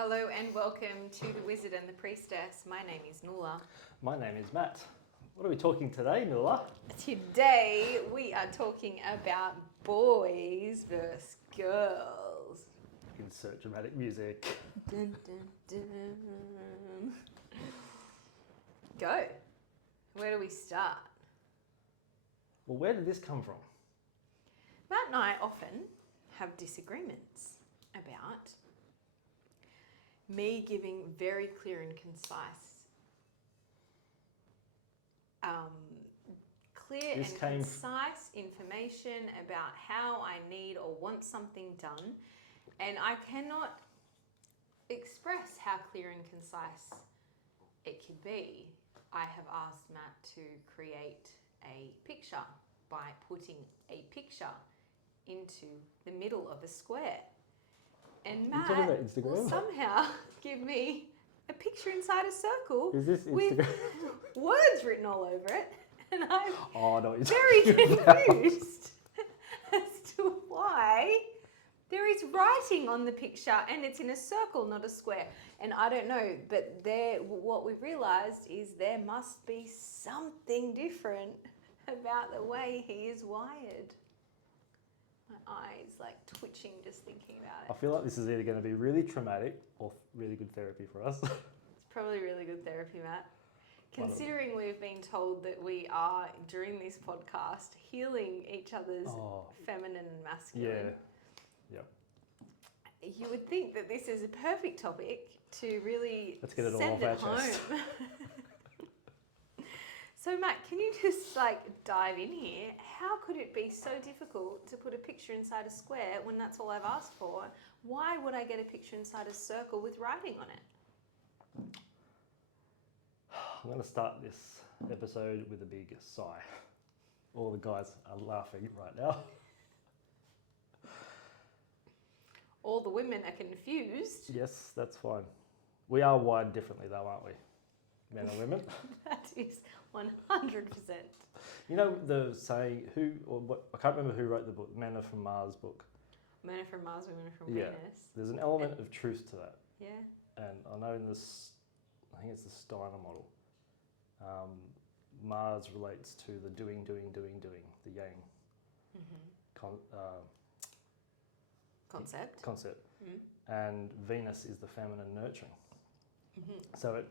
Hello and welcome to The Wizard and the Priestess. My name is Nuala. My name is Matt. What are we talking today, Nuala? Today we are talking about boys versus girls. Insert dramatic music. Dun, dun, dun. Go. Where do we start? Well, where did this come from? Matt and I often have disagreements about me giving very clear and concise concise information about how I need or want something done, and I cannot express how clear and concise it could be. I have asked Matt to create a picture by putting a picture into the middle of a square, and Matt will somehow give me a picture inside a circle with words written all over it. And I'm very confused as to why there is writing on the picture and it's in a circle, not a square. And I don't know, but what we've realised is there must be something different about the way he is wired. My eyes like twitching just thinking about it. I feel like this is either going to be really traumatic or really good therapy for us. It's probably really good therapy, Matt. Considering we've been told that we are, during this podcast, healing each other's feminine and masculine. Yeah. You would think that this is a perfect topic to really send it home. So Matt, can you just dive in here? How could it be so difficult to put a picture inside a square when that's all I've asked for? Why would I get a picture inside a circle with writing on it? I'm going to start this episode with a big sigh. All the guys are laughing right now. All the women are confused. Yes, that's fine. We are wired differently though, aren't we? Men and women. That is 100%. You know the saying, I can't remember who wrote the book, Men Are From Mars book. Men are from Mars, women are from Venus. There's an element of truth to that. Yeah. And I know in this, I think it's the Steiner model, Mars relates to the doing, the yang concept. And Venus is the feminine nurturing. So it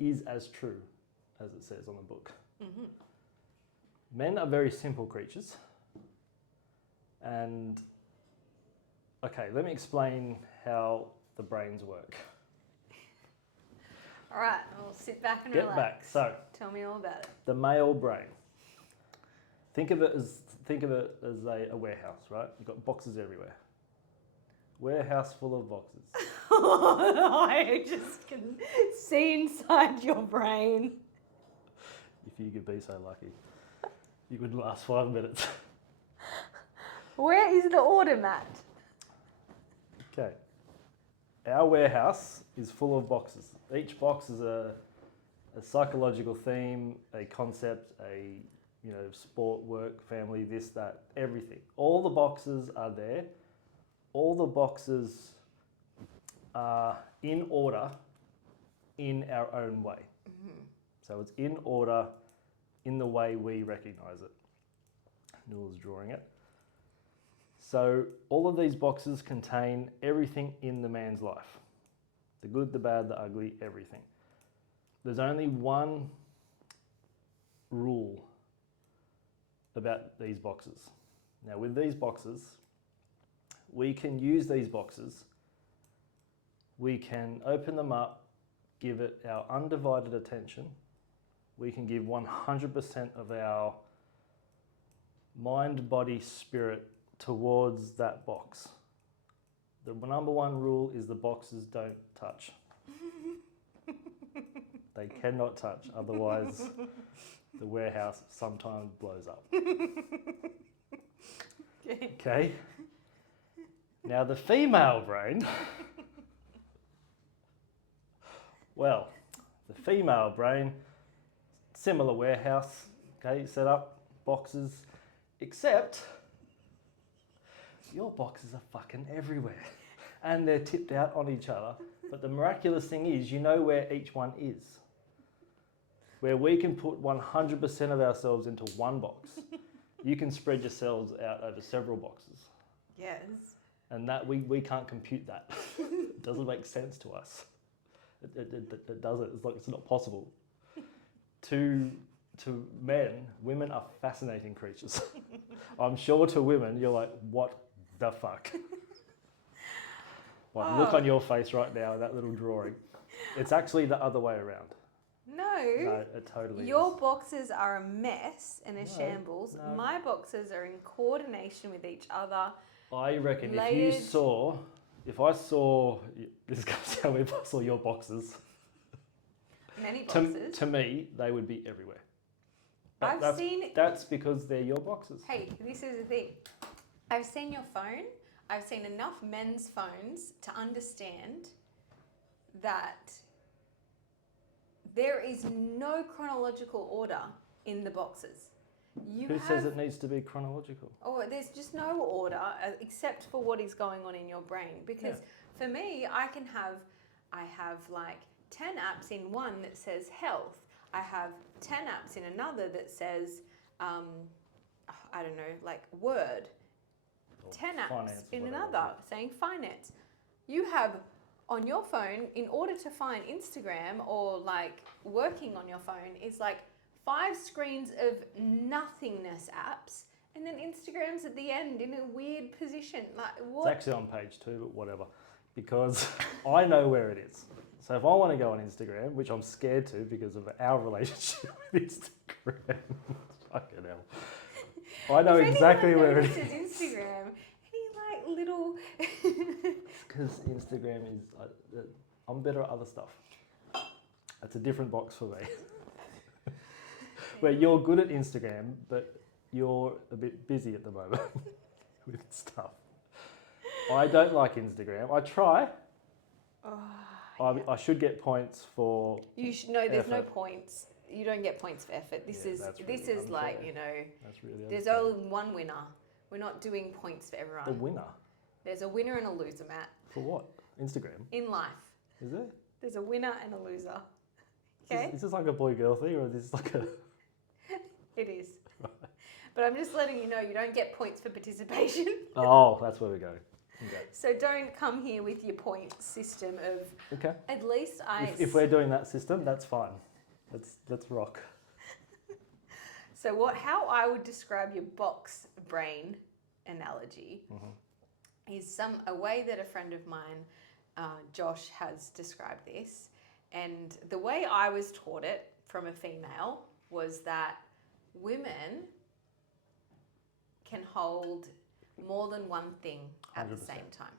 is as true as it says on the book. Men are very simple creatures. And okay, let me explain how the brains work. All right, we'll sit back and relax. Get back. So, tell me all about it. The male brain. Think of it as a warehouse, right? You've got boxes everywhere. Warehouse full of boxes. I just can see inside your brain. If you could be so lucky, you would last 5 minutes. Where is the order, Matt? Okay. Our warehouse is full of boxes. Each box is a psychological theme, a concept, sport, work, family, this, that, everything. All the boxes are there. All the boxes are in order in our own way. So it's in order in the way we recognise it. Nuala's drawing it. So all of these boxes contain everything in the man's life. The good, the bad, the ugly, everything. There's only one rule about these boxes. Now with these boxes, we can use these boxes, we can open them up, give it our undivided attention, we can give 100% of our mind, body, spirit towards that box. The number one rule is the boxes don't touch. They cannot touch, otherwise the warehouse sometimes blows up. Okay? Now the female brain, well, the female brain, similar warehouse, okay, set up, boxes, except your boxes are fucking everywhere. and they're tipped out on each other. But the miraculous thing is, you know where each one is. Where we can put 100% of ourselves into one box, you can spread yourselves out over several boxes. Yes. And that we can't compute that. It doesn't make sense to us. It doesn't. It's like it's not possible. To men, women are fascinating creatures. I'm sure to women, you're like, what the fuck? Like, look on your face right now, that little drawing. It's actually the other way around. No, it totally your is. boxes are a mess and a shambles. No. My boxes are in coordination with each other. I reckon Layered. if I saw, this comes down if I saw your boxes, Many boxes. to me, they would be everywhere. I've That's because they're your boxes. Hey, this is the thing. I've seen your phone. I've seen enough men's phones to understand that there is no chronological order in the boxes. Who says it needs to be chronological? Oh, there's just no order except for what is going on in your brain. Because for me, I have like 10 apps in one that says health. I have 10 apps in another that says, I don't know, like Word. Or 10 apps finance or in whatever. another saying finance. You have on your phone, in order to find Instagram or like working on your phone, is like 5 screens of nothingness apps, and then Instagram's at the end in a weird position. Like what? It's actually on page 2, but whatever. Because I know where it is. So if I want to go on Instagram, which I'm scared to because of our relationship with Instagram, fucking hell. I know exactly where it is. Instagram. Any like little. Because Instagram is, I'm better at other stuff. That's a different box for me. Where you're good at Instagram, but you're a bit busy at the moment with stuff. I don't like Instagram. I try. I should get points for. You should know. There's no effort. points. You don't get points for effort. This is really like unfair. That's really There's unfair. only one winner. We're not doing points for everyone. The winner. There's a winner and a loser, Matt. For what? Instagram. In life, Is it? there's a winner and a loser. Okay. Is this like a boy-girl thing, or is this like a? It is. But I'm just letting you know you don't get points for participation. Oh, that's where we go. Okay. So don't come here with your point system of. Okay. At least If we're doing that system, that's fine. Let's rock. So how I would describe your box brain analogy is a way that a friend of mine, Josh, has described this, and the way I was taught it from a female was that women can hold more than one thing at the 100%. same time,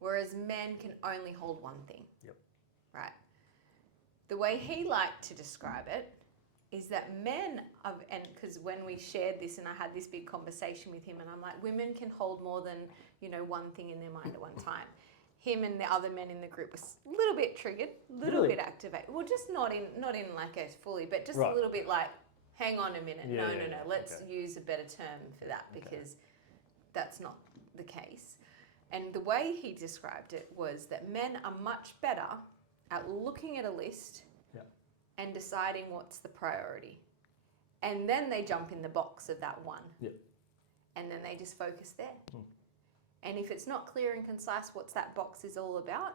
whereas men can only hold one thing. Yep. Right. The way he liked to describe it is that men, and because when we shared this and I had this big conversation with him, and I'm like, women can hold more than, one thing in their mind at one time. Him and the other men in the group was a little bit triggered, a little bit activated. Well, just not in like a fully, but just a little bit like, hang on a minute. No. Let's use a better term for that because that's not the case. And the way he described it was that men are much better at looking at a list and deciding what's the priority. And then they jump in the box of that one. Yep. And then they just focus there. And if it's not clear and concise what that box is all about,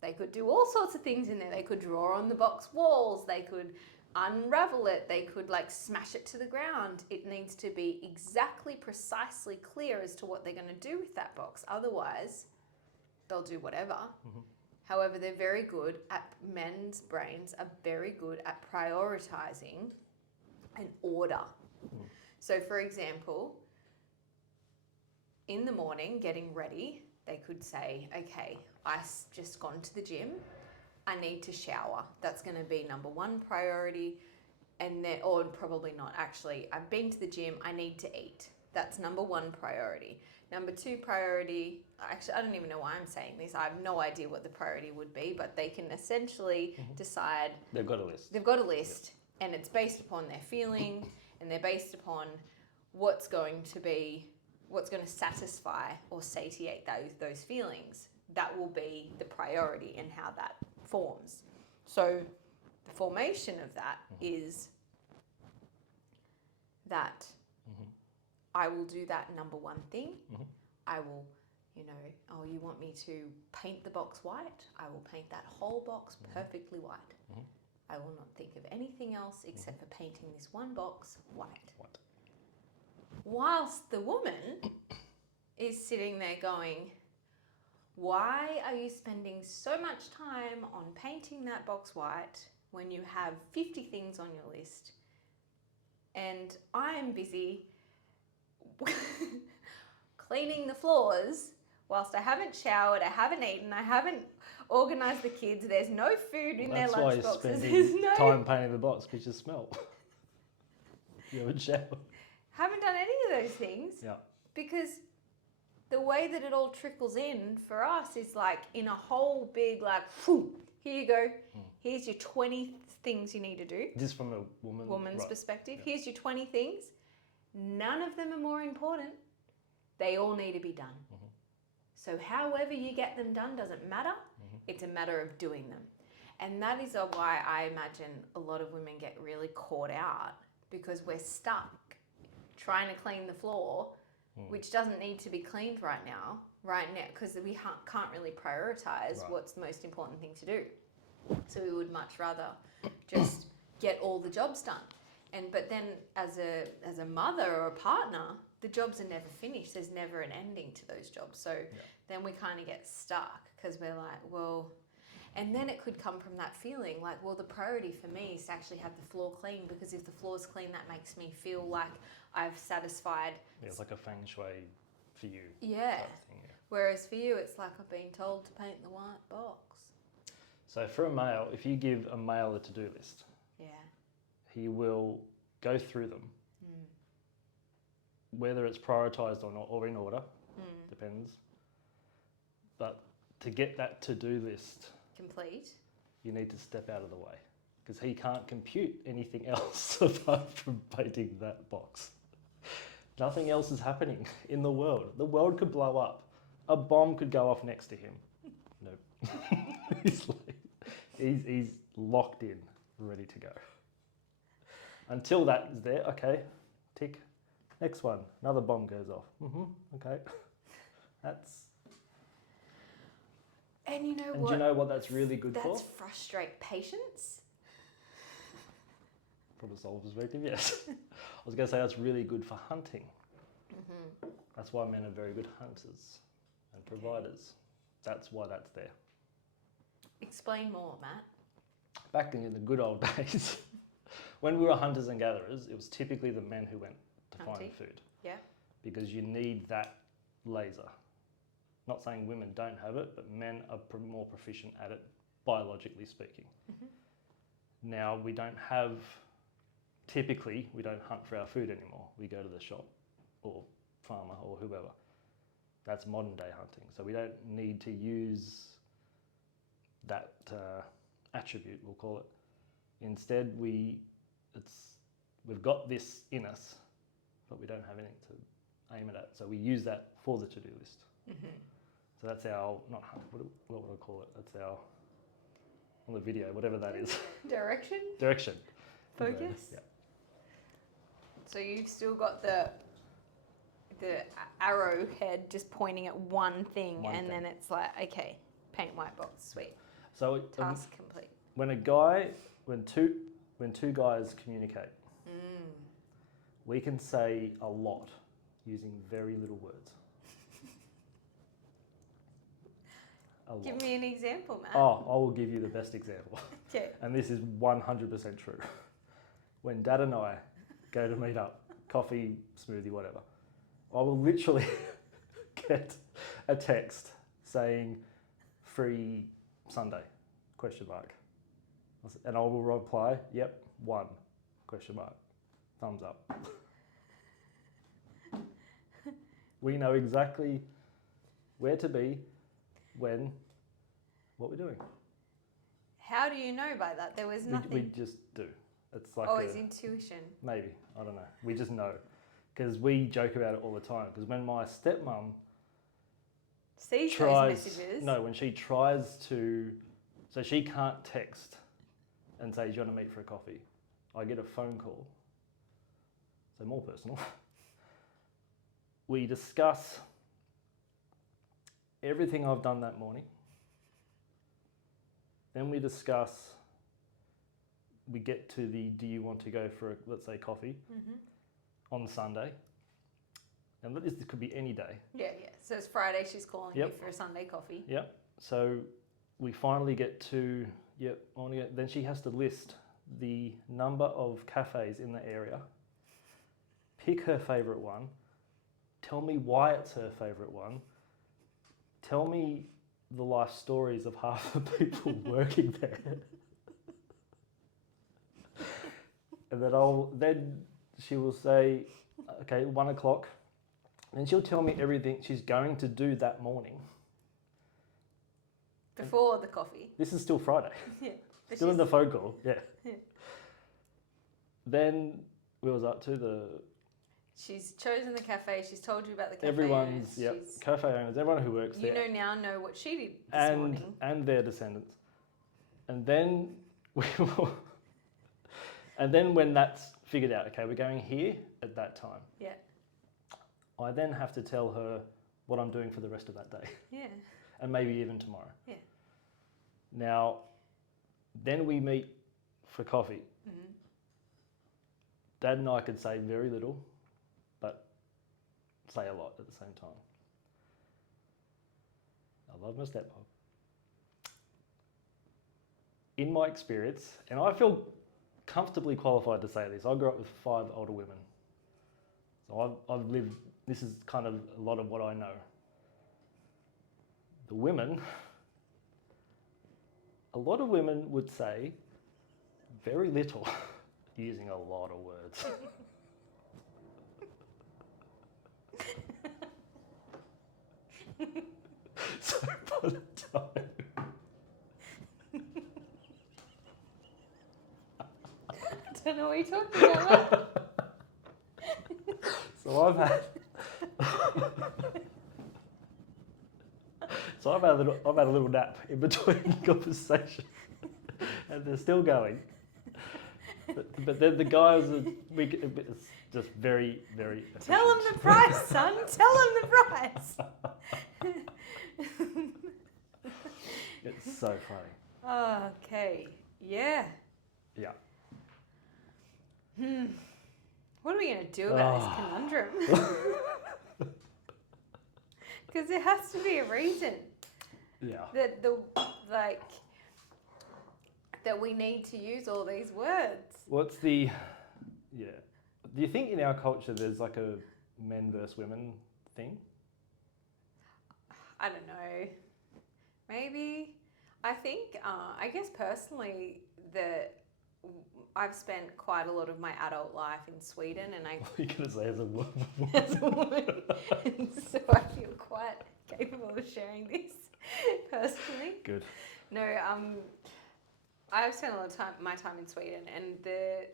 they could do all sorts of things in there. They could draw on the box walls. They could unravel it. They could smash it to the ground. It needs to be exactly, precisely clear as to what they're going to do with that box. Otherwise, they'll do whatever. However, they're very good men's brains are very good at prioritizing an order. So, for example, in the morning, getting ready, they could say, okay, I've just gone to the gym. I need to shower. That's going to be number 1 priority. And then, or probably not actually, I've been to the gym. I need to eat. That's number 1 priority. Number 2 priority, actually, I don't even know why I'm saying this. I have no idea what the priority would be, but they can essentially decide. They've got a list. They've got a list, and it's based upon their feeling, and they're based upon what's going to be what's going to satisfy or satiate those feelings. That will be the priority in how that forms. So the formation of that is that I will do that number one thing. I will, oh, you want me to paint the box white? I will paint that whole box perfectly white. I will not think of anything else except for painting this one box white. Whilst the woman is sitting there going, why are you spending so much time on painting that box white when you have 50 things on your list? And I'm busy cleaning the floors whilst I haven't showered, I haven't eaten, I haven't organised the kids, there's no food in their lunch boxes. That's why you're spending time painting the box, because you smell. You haven't showered. Haven't done any of those things. Yeah. Because the way that it all trickles in for us is like in a whole big like, here you go, here's your 20 things you need to do. Just from a woman's perspective. Yeah. Here's your 20 things. None of them are more important. They all need to be done. So however you get them done doesn't matter. It's a matter of doing them. And that is why I imagine a lot of women get really caught out, because we're stuck trying to clean the floor, which doesn't need to be cleaned right now, because we can't really prioritize what's the most important thing to do. So we would much rather just get all the jobs done. But then as a mother or a partner, the jobs are never finished. There's never an ending to those jobs. So then we kind of get stuck, because we're like, well, and then it could come from that feeling like, well, the priority for me is to actually have the floor clean, because if the floor's clean, that makes me feel like I've satisfied. Yeah, it's like a feng shui for you. Yeah. Type thing, yeah. Whereas for you, it's like I've been told to paint the white box. So for a male, if you give a male a to-do list, he will go through them. Whether it's prioritised or not, or in order, depends. But to get that to-do list complete, you need to step out of the way, because he can't compute anything else apart from painting that box. Nothing else is happening in the world. The world could blow up. A bomb could go off next to him. Nope. he's locked in, ready to go. Until that is there, okay, tick. Next one, another bomb goes off. Okay. That's... And you know and what? do you know what that's really good for? That's frustrate patience. From a soul perspective, yes. I was going to say that's really good for hunting. That's why men are very good hunters and providers. That's why that's there. Explain more, Matt. Back in the good old days, when we were hunters and gatherers, it was typically the men who went to find food. Yeah. Because you need that laser. Not saying women don't have it, but men are more proficient at it, biologically speaking. Now, typically, we don't hunt for our food anymore. We go to the shop or farmer or whoever. That's modern day hunting. So we don't need to use that attribute, we'll call it. Instead, we've got this in us, but we don't have anything to aim it at. So we use that for the to-do list. So that's our, not hunt, what would I call it? That's our, on the video, whatever that is. Direction? Direction. Focus? Yeah. So you've still got the arrowhead just pointing at one thing, then it's like, okay, paint white box, sweet. So task complete. When two guys communicate, we can say a lot using very little words. Give me an example, Matt. Oh, I will give you the best example. Okay. And this is 100% true. When Dad and I go to meet up, coffee, smoothie, whatever, I will literally get a text saying free Sunday, ? And I will reply, yep, 1, ? Thumbs up. We know exactly where to be, when, what we're doing. How do you know by that? There was nothing. We just do. It's like it's intuition. Maybe, I don't know. We just know. because we joke about it all the time. Because when my stepmom Sees tries, those messages. no, when she tries to, so she can't text and say, "Do you want to meet for a coffee?" I get a phone call. So more personal. We discuss everything I've done that morning. Then we discuss, we get to the, do you want to go for, let's say, coffee on Sunday? And this could be any day. Yeah. So it's Friday, she's calling Yep. you for a Sunday coffee. Yep. So we finally get to, then she has to list the number of cafes in the area, pick her favourite one, tell me why it's her favourite one, tell me the life stories of half the people working there. And then she will say, okay, 1 o'clock. And she'll tell me everything she's going to do that morning. Before the coffee. This is still Friday. Yeah. Still in the phone call, yeah. Yeah. Then we was up to the... She's chosen the cafe. She's told you about the cafe Everyone's, owners. cafe owners, everyone who works there. You know what she did this morning. And their descendants. And then we will... And then when that's figured out, okay, we're going here at that time. Yeah. I then have to tell her what I'm doing for the rest of that day. Yeah. And maybe even tomorrow. Yeah. Now, then we meet for coffee. Mm-hmm. Dad and I could say very little, but say a lot at the same time. I love my stepmom. In my experience, and I feel comfortably qualified to say this, I grew up with 5 older women. So I've lived, this is kind of a lot of what I know. The women, a lot of women would say very little, using a lot of words. So by the time... I don't know what you're talking about. So I've had... So I've had a little nap in between conversation, and they're still going. But then the guys are it's just very, very efficient. Tell them the price, son. Tell them the price. It's so funny. Okay. Yeah. Yeah. What are we going to do about this conundrum? Because there has to be a reason. Yeah. That we need to use all these words. What's the... Yeah. Do you think in our culture there's like a men versus women thing? I don't know. Maybe. I think, I guess personally, that I've spent quite a lot of my adult life in Sweden, and I... You're going to say as a woman. as a woman. And so I feel quite capable of sharing this personally. Good. No, I've spent a lot of my time in Sweden, and the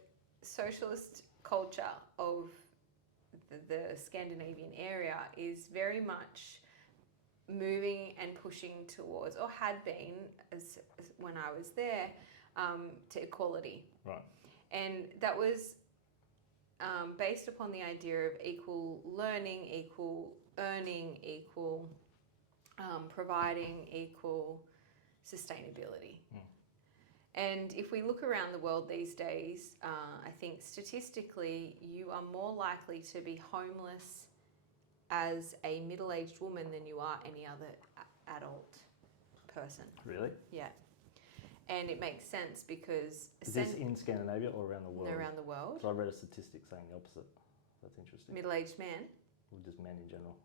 socialist culture of the Scandinavian area is very much moving and pushing towards, or had been as when I was there, to equality. Right. And that was based upon the idea of equal learning, equal earning, equal providing, equal sustainability. And if we look around the world these days, I think statistically you are more likely to be homeless as a middle-aged woman than you are any other adult person. Really? Yeah. And it makes sense because... Is this in Scandinavia or around the world? No, around the world. So I read a statistic saying the opposite. That's interesting. Middle-aged man? Or just men in general.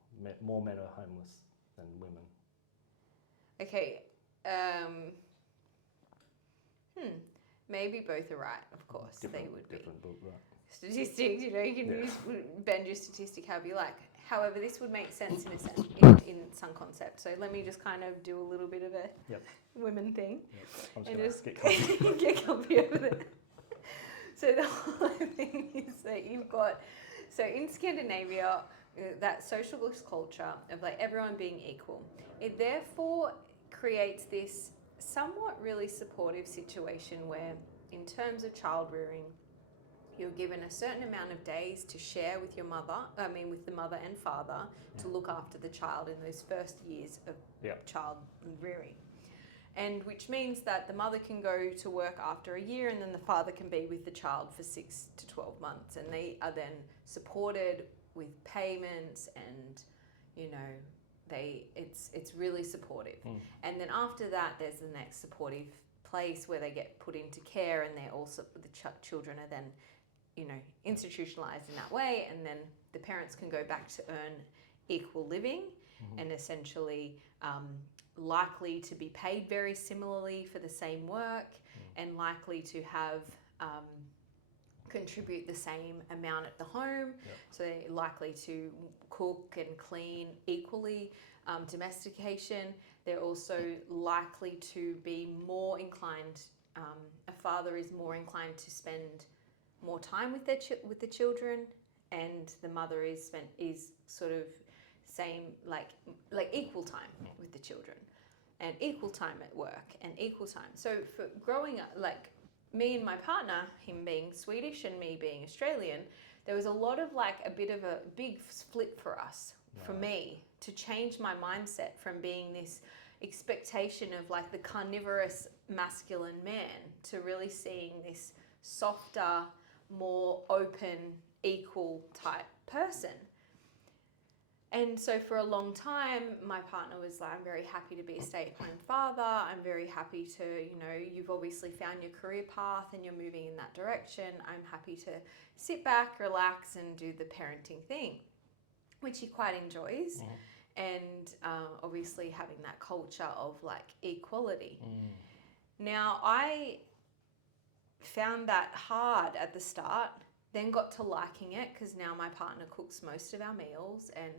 More men are homeless than women. Okay. Maybe both are right, of course. They would be. Different book, right. Statistics, you can use bend your statistic however you like. However, this would make sense in a sense, in some concept. So let me just kind of do a little bit of a women thing. I'm And just just going to get comfy. get comfy over there. So the whole thing is that you've got So in Scandinavia, that socialist culture of like everyone being equal, it therefore creates this somewhat really supportive situation where, in terms of child rearing, you're given a certain amount of days to share with your with the mother and father to look after the child in those first years of child rearing. And which means that the mother can go to work after a year and then the father can be with the child for 6 to 12 months. And they are then supported with payments and, it's really supportive. And then after that, there's the next supportive place where they get put into care and they're also, the children are then, institutionalized in that way. And then the parents can go back to earn equal living and essentially likely to be paid very similarly for the same work and likely to have contribute the same amount at the home. So they're likely to cook and clean equally. Domestication, they're also likely to be more inclined, a father is more inclined to spend more time with the children, and the mother is sort of same like equal time with the children, and equal time at work and equal time. So for growing up, like me and my partner, him being Swedish and me being Australian, there was a lot of like a bit of a big split for us, for me, to change my mindset from being this expectation of like the carnivorous masculine man to really seeing this softer, more open, equal type person. And so for a long time, my partner was like, I'm very happy to be a stay-at-home father. I'm very happy to, you've obviously found your career path and you're moving in that direction. I'm happy to sit back, relax, and do the parenting thing, which he quite enjoys. And obviously having that culture of like equality. Now, I found that hard at the start, then got to liking it because now my partner cooks most of our meals and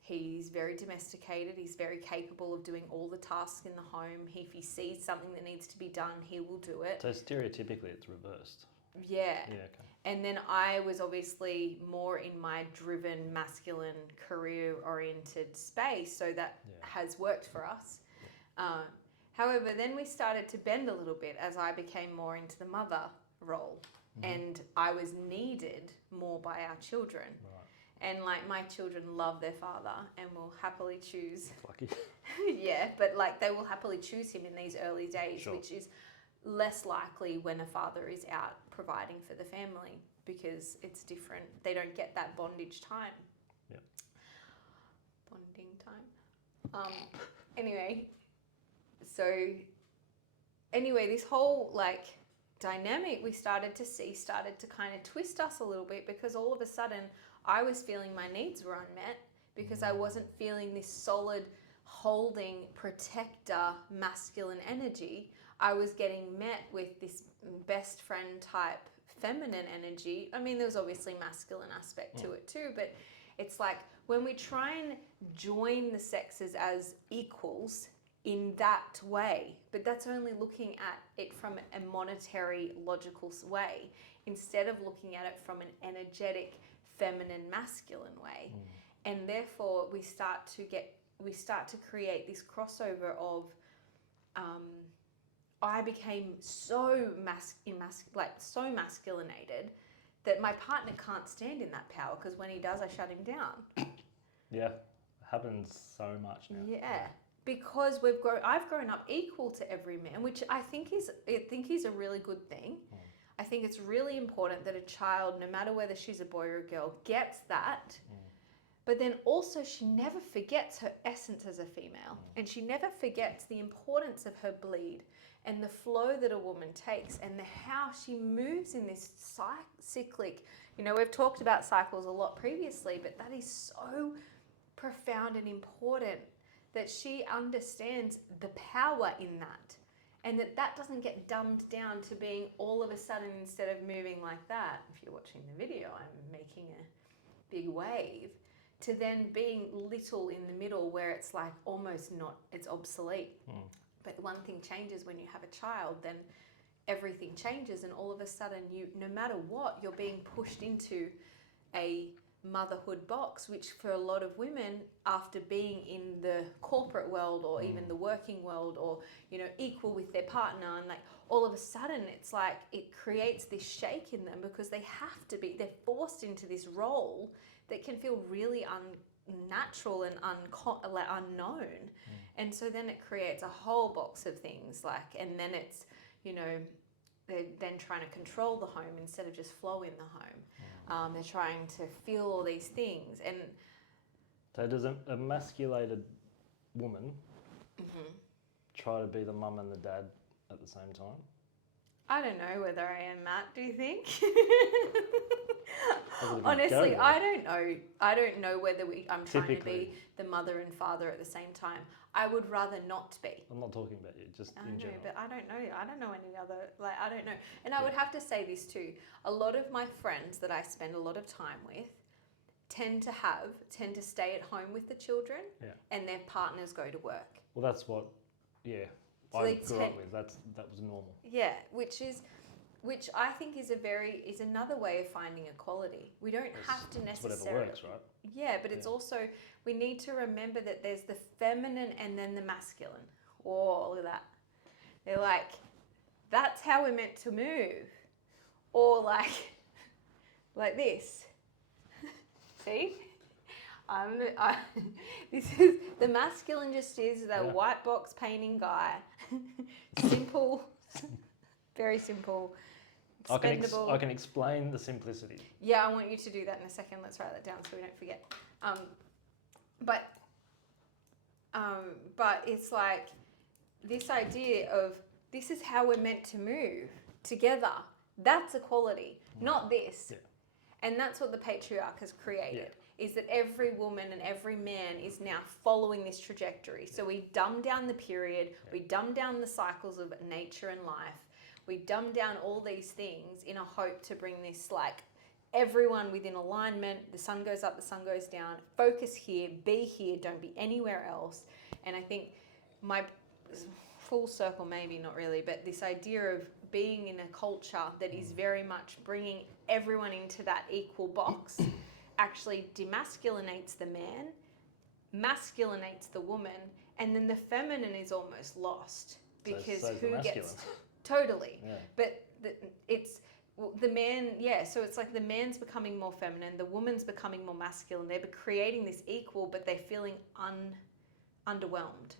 he's very domesticated. He's very capable of doing all the tasks in the home. If he sees something that needs to be done, he will do it. So stereotypically it's reversed. Yeah. Okay. And then I was obviously more in my driven, masculine, career-oriented space, so that has worked for us. However, then we started to bend a little bit as I became more into the mother role, and I was needed more by our children. And like my children love their father and will happily choose. Lucky. Yeah, but like they will happily choose him in these early days, which is less likely when a father is out providing for the family because it's different. They don't get that bondage time. Bonding time. Anyway, this whole like dynamic we started to kind of twist us a little bit because all of a sudden I was feeling my needs were unmet because I wasn't feeling this solid, holding, protector, masculine energy. I was getting met with this best friend type feminine energy. I mean, there was obviously masculine aspect to it too, but it's like when we try and join the sexes as equals in that way, but that's only looking at it from a monetary, logical way, instead of looking at it from an energetic, feminine, masculine way. And therefore we start to create this crossover of I became so so masculinated that my partner can't stand in that power because when he does, I shut him down. Yeah, it happens so much now. Yeah, because I've grown up equal to every man, which I think is a really good thing. I think it's really important that a child, no matter whether she's a boy or a girl, gets that. But then also she never forgets her essence as a female. And she never forgets the importance of her bleed and the flow that a woman takes and how she moves in this cyclic. We've talked about cycles a lot previously, but that is so profound and important that she understands the power in that. And that doesn't get dumbed down to being all of a sudden, instead of moving like that, if you're watching the video, I'm making a big wave, to then being little in the middle where it's like almost it's obsolete. But one thing changes when you have a child, then everything changes and all of a sudden no matter what, you're being pushed into a motherhood box, which for a lot of women, after being in the corporate world or even the working world, or equal with their partner, and like all of a sudden it's like it creates this shake in them because they're forced into this role that can feel really unnatural and unknown. And so then it creates a whole box of things, and then it's they're then trying to control the home instead of just flow in the home. They're trying to feel all these things. And so does an emasculated woman try to be the mum and the dad at the same time? I don't know whether I am, Matt. Do you think? Honestly, I don't know. I don't know whether I'm trying to be the mother and father at the same time. I would rather not be. I'm not talking about you, just in general. But I don't know. I don't know any other, I don't know. And I would have to say this too. A lot of my friends that I spend a lot of time with tend to stay at home with the children, and their partners go to work. Well, that's what, so I grew up with. That was normal. Yeah, which I think is another way of finding equality. We don't have to necessarily. Whatever works, right? Yeah, but it's also, we need to remember that there's the feminine and then the masculine. All of that. They're like, that's how we're meant to move. Or like this. See? This is the masculine. Just is the white box painting guy. Simple, very simple. Expendable. I can explain the simplicity. Yeah, I want you to do that in a second. Let's write that down so we don't forget. But it's like this idea of this is how we're meant to move together. That's equality, not this. Yeah. And that's what the patriarch has created, is that every woman and every man is now following this trajectory. So we dumb down the period, we dumb down the cycles of nature and life, we dumb down all these things in a hope to bring this everyone within alignment. The sun goes up, the sun goes down. Focus here, be here, don't be anywhere else. And I think my full circle, maybe not really, but this idea of being in a culture that is very much bringing everyone into that equal box actually demasculinates the man, masculinates the woman, and then the feminine is almost lost because so who gets totally. Yeah. But it's the man, so it's like the man's becoming more feminine, the woman's becoming more masculine. They're creating this equal, but they're feeling underwhelmed.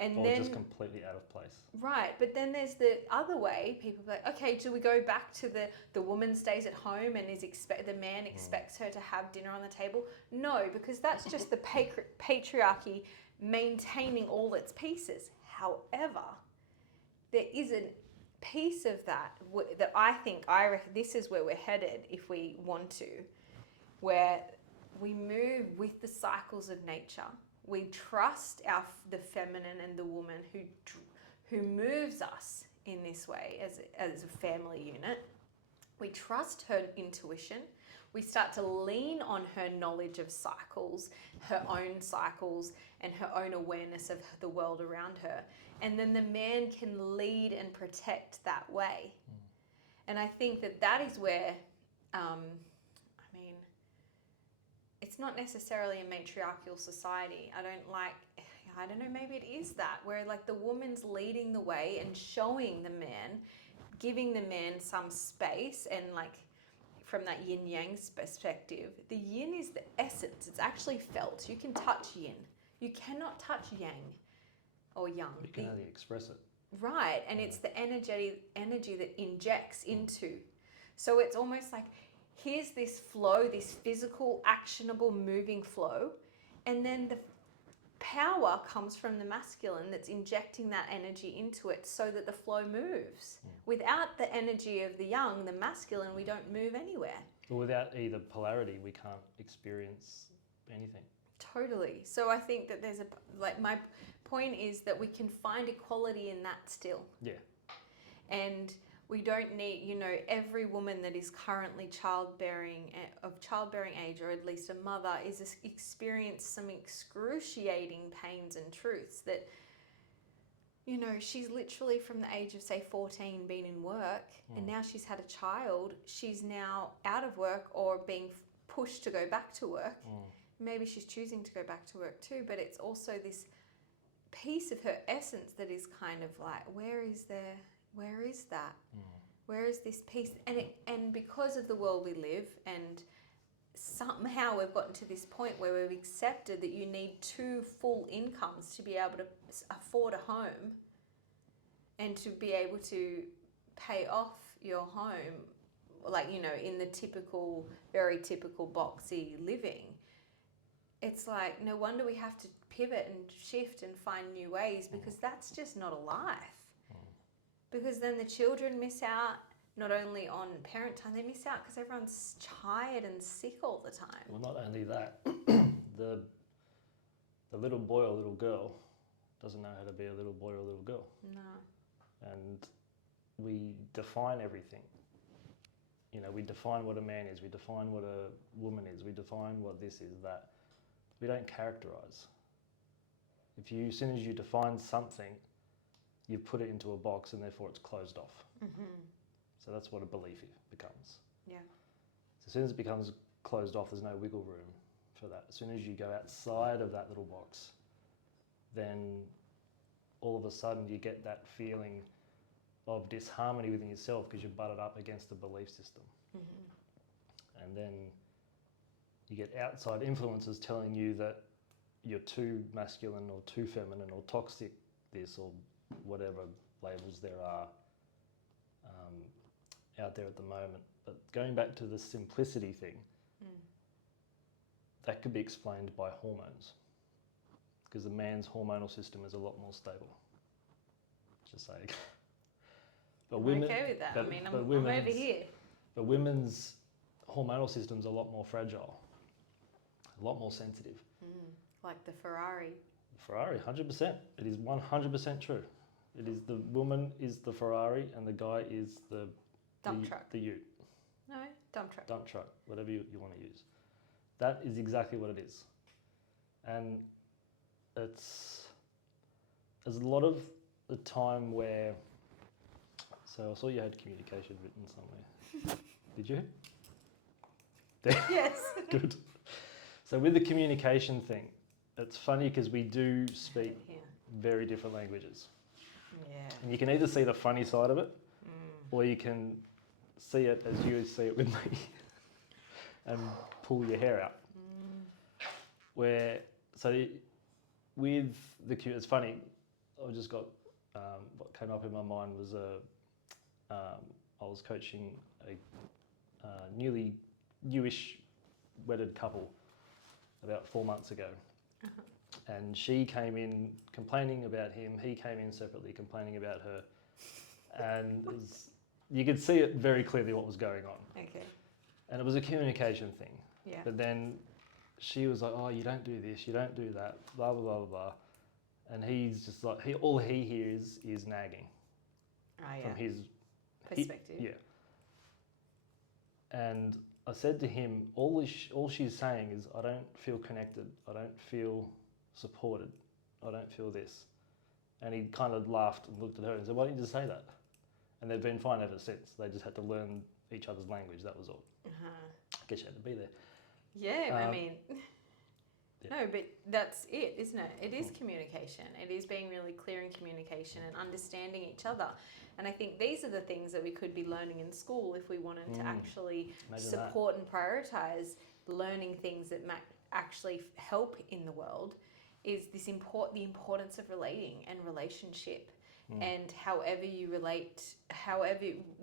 And then just completely out of place. Right, but then there's the other way. People are like, okay, do we go back to the woman stays at home and the man expects her to have dinner on the table? No, because that's just the patriarchy maintaining all its pieces. However, there is a piece of that I reckon this is where we're headed if we want to, where we move with the cycles of nature. We trust the feminine and the woman who moves us in this way as a family unit. We trust her intuition. We start to lean on her knowledge of cycles, her own cycles, and her own awareness of the world around her. And then the man can lead and protect that way. And I think that is where, it's not necessarily a matriarchal society. I don't know, maybe it is that, where like the woman's leading the way and showing the man, giving the man some space, and like from that yin yang perspective, the yin is the essence. It's actually felt. You can touch yin. You cannot touch yang or yang. You can only express it. Right, and it's the energy that injects into. So it's almost like, here's this flow, this physical, actionable, moving flow, and then the power comes from the masculine that's injecting that energy into it so that the flow moves. Without the energy of the yang, the masculine, we don't move anywhere. Well, without either polarity, we can't experience anything. Totally. So I think that there's my point is that we can find equality in that still. Yeah. And we don't need, every woman that is currently of childbearing age, or at least a mother, is experienced some excruciating pains and truths that, she's literally from the age of, say, 14 been in work, and now she's had a child. She's now out of work or being push to go back to work. Maybe she's choosing to go back to work too, but it's also this piece of her essence that is kind of like, where is that? Where is this piece? And because of the world we live, and somehow we've gotten to this point where we've accepted that you need 2 full incomes to be able to afford a home and to be able to pay off your home, like, you know, in the typical, very typical boxy living. It's like, no wonder we have to pivot and shift and find new ways, because that's just not a life. Because then the children miss out not only on parent time, they miss out because everyone's tired and sick all the time. Well, not only that, the little boy or little girl doesn't know how to be a little boy or a little girl. No. And we define everything. You know, we define what a man is, we define what a woman is, we define what this is, that. We don't characterize. As soon as you define something, you put it into a box and therefore it's closed off. So that's what a belief becomes. Yeah. So as soon as it becomes closed off, there's no wiggle room for that. As soon as you go outside of that little box, then all of a sudden you get that feeling of disharmony within yourself because you're butted up against a belief system. And then you get outside influences telling you that you're too masculine or too feminine or toxic this or whatever labels there are out there at the moment. But going back to the simplicity thing, that could be explained by hormones, because a man's hormonal system is a lot more stable. Just saying. But I'm okay with that. I'm over here. But women's hormonal system's a lot more fragile, a lot more sensitive. Like the Ferrari. Ferrari, 100%. It is 100% true. It is, the woman is the Ferrari and the guy is the truck. The ute. No, dump truck. Dump truck, whatever you want to use. That is exactly what it is. And there's a lot of the time where, so I saw you had communication written somewhere. Did you? Yes. Good. So with the communication thing, it's funny because we do speak very different languages. Yeah. And you can either see the funny side of it, or you can see it as you see it with me and pull your hair out. With the it's funny, I just got, what came up in my mind was I was coaching a newly newish wedded couple about 4 months ago. And she came in complaining about him, he came in separately complaining about her, and you could see it very clearly what was going on. Okay. And it was a communication thing. Yeah. But then she was like, oh, you don't do this, you don't do that, blah, blah, blah, blah, blah. And he's just like, all he hears is nagging. From his perspective. Yeah. And I said to him, all she's saying is, I don't feel connected, I don't feel supported, I don't feel this. And he kind of laughed and looked at her and said, why didn't you just say that? And they've been fine ever since. They just had to learn each other's language, that was all. I guess you had to be there. Yeah, yeah. No, but that's it, isn't it? It is communication. It is being really clear in communication and understanding each other. And I think these are the things that we could be learning in school if we wanted to actually support and prioritise learning things that might actually help in the world, is the importance of relating and relationship. And however you relate,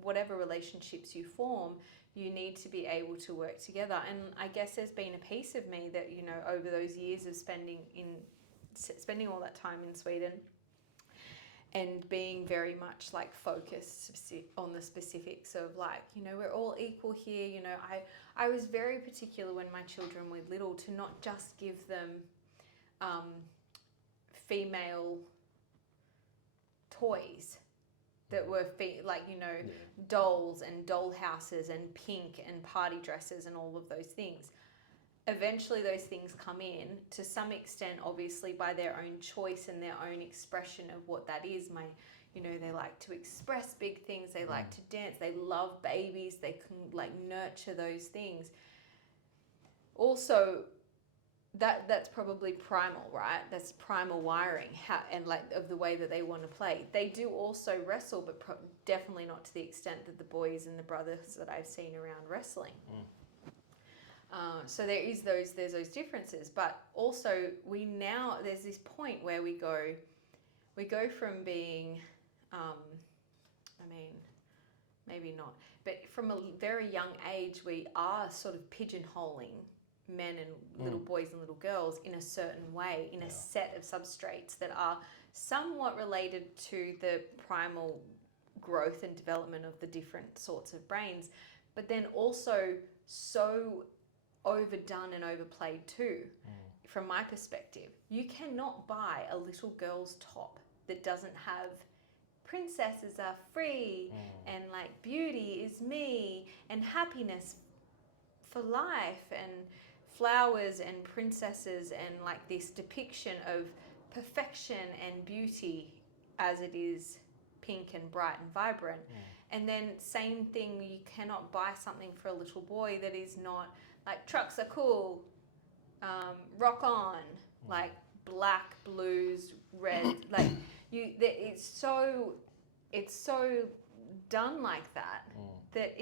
whatever relationships you form, you need to be able to work together. And I guess there's been a piece of me that, you know, over those years of spending all that time in Sweden and being very much like focused on the specifics of, like, you know, we're all equal here. You know, I was very particular when my children were little to not just give them female toys that were dolls and doll houses and pink and party dresses and all of those things. Eventually those things come in to some extent, obviously by their own choice and their own expression of what that is. They like to express big things, they like to dance, they love babies, they can like nurture those things. also that's probably primal, right? That's primal wiring, and like of the way that they want to play. They do also wrestle, but definitely not to the extent that the boys and the brothers that I've seen around wrestling. So there's those differences, but also there's this point where we go from being, maybe not, but from a very young age we are sort of pigeonholing men and little boys and little girls in a certain way, in a set of substrates that are somewhat related to the primal growth and development of the different sorts of brains, but then also so overdone and overplayed too. From my perspective, you cannot buy a little girl's top that doesn't have princesses are free and like beauty is me and happiness for life and flowers and princesses and like this depiction of perfection and beauty as it is pink and bright and vibrant. And then same thing, you cannot buy something for a little boy that is not like trucks are cool, rock on, like black, blues, red, like it's so done like that that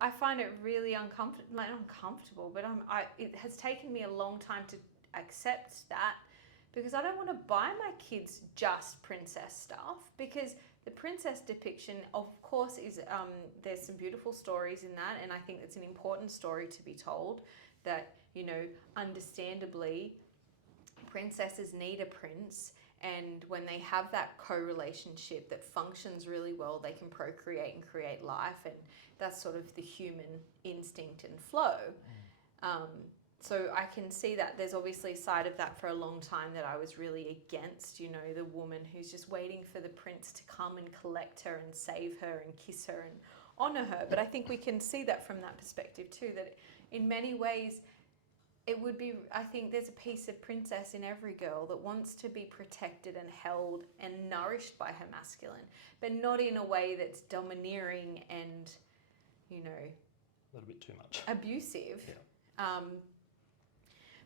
I find it really uncomfortable, but it has taken me a long time to accept that, because I don't want to buy my kids just princess stuff, because the princess depiction, of course, is there's some beautiful stories in that, and I think it's an important story to be told, that, you know, understandably, princesses need a prince, and when they have that co-relationship that functions really well, they can procreate and create life, and that's sort of the human instinct and flow. So I can see that there's obviously a side of that for a long time that I was really against, you know, the woman who's just waiting for the prince to come and collect her and save her and kiss her and honor her. But I think we can see that from that perspective too, that in many ways it would be, I think there's a piece of princess in every girl that wants to be protected and held and nourished by her masculine, but not in a way that's domineering and, you know, a little bit too much abusive.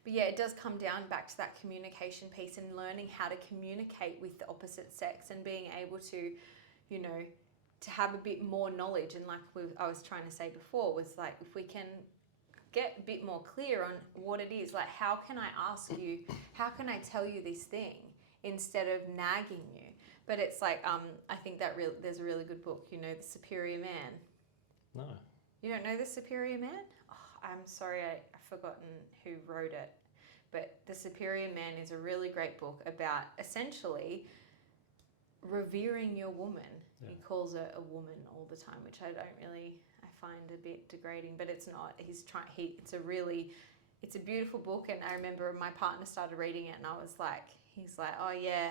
But yeah, it does come down back to that communication piece and learning how to communicate with the opposite sex and being able to, you know, to have a bit more knowledge. And like I was trying to say before, was like, if we can get a bit more clear on what it is, like how can I ask you, how can I tell you this thing instead of nagging you? But it's like, I think that there's a really good book, you know, The Superior Man. No. You don't know The Superior Man? I'm sorry, I've forgotten who wrote it, but The Superior Man is a really great book about essentially revering your woman. Yeah. He calls her a woman all the time, which I find a bit degrading, but it's not. It's a beautiful book, and I remember my partner started reading it, and he's like, oh yeah,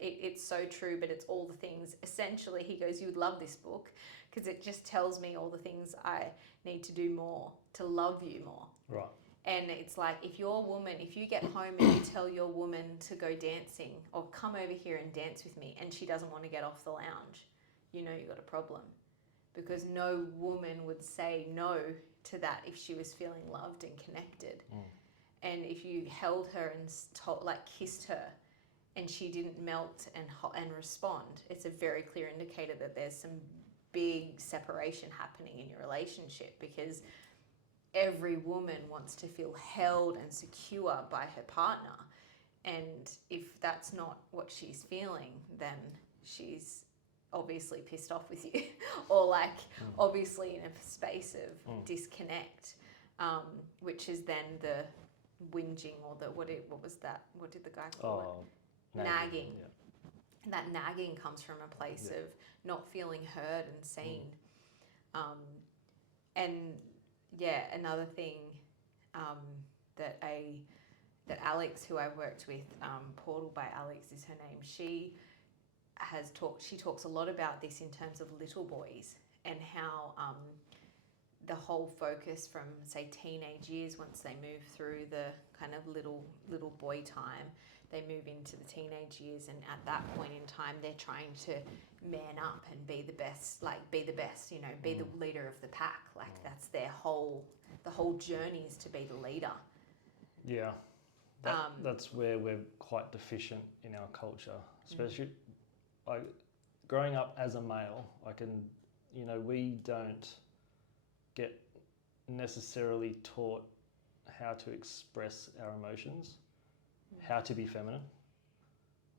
it's so true, but it's all the things. Essentially, he goes, you would love this book, because it just tells me all the things I need to do more to love you more. Right. And it's like, if you get home and you tell your woman to go dancing or come over here and dance with me, and she doesn't want to get off the lounge, you know you've got a problem. Because no woman would say no to that if she was feeling loved and connected. And if you held her and kissed her, and she didn't melt and respond, it's a very clear indicator that there's some big separation happening in your relationship, because every woman wants to feel held and secure by her partner. And if that's not what she's feeling, then she's obviously pissed off with you or obviously in a space of disconnect, which is then the whinging or what was that? What did the guy call it? Nagging. Yeah. That nagging comes from a place of not feeling heard and seen. Another thing that Alex, who I worked with, Portal by Alex is her name, she talks a lot about this in terms of little boys and how the whole focus from, say, teenage years, once they move through the kind of little boy time, they move into the teenage years, and at that point in time, they're trying to man up and be the best, you know, be the leader of the pack. Like that's the whole journey is to be the leader. Yeah, that's where we're quite deficient in our culture, especially like growing up as a male. We don't get necessarily taught how to express our emotions, how to be feminine.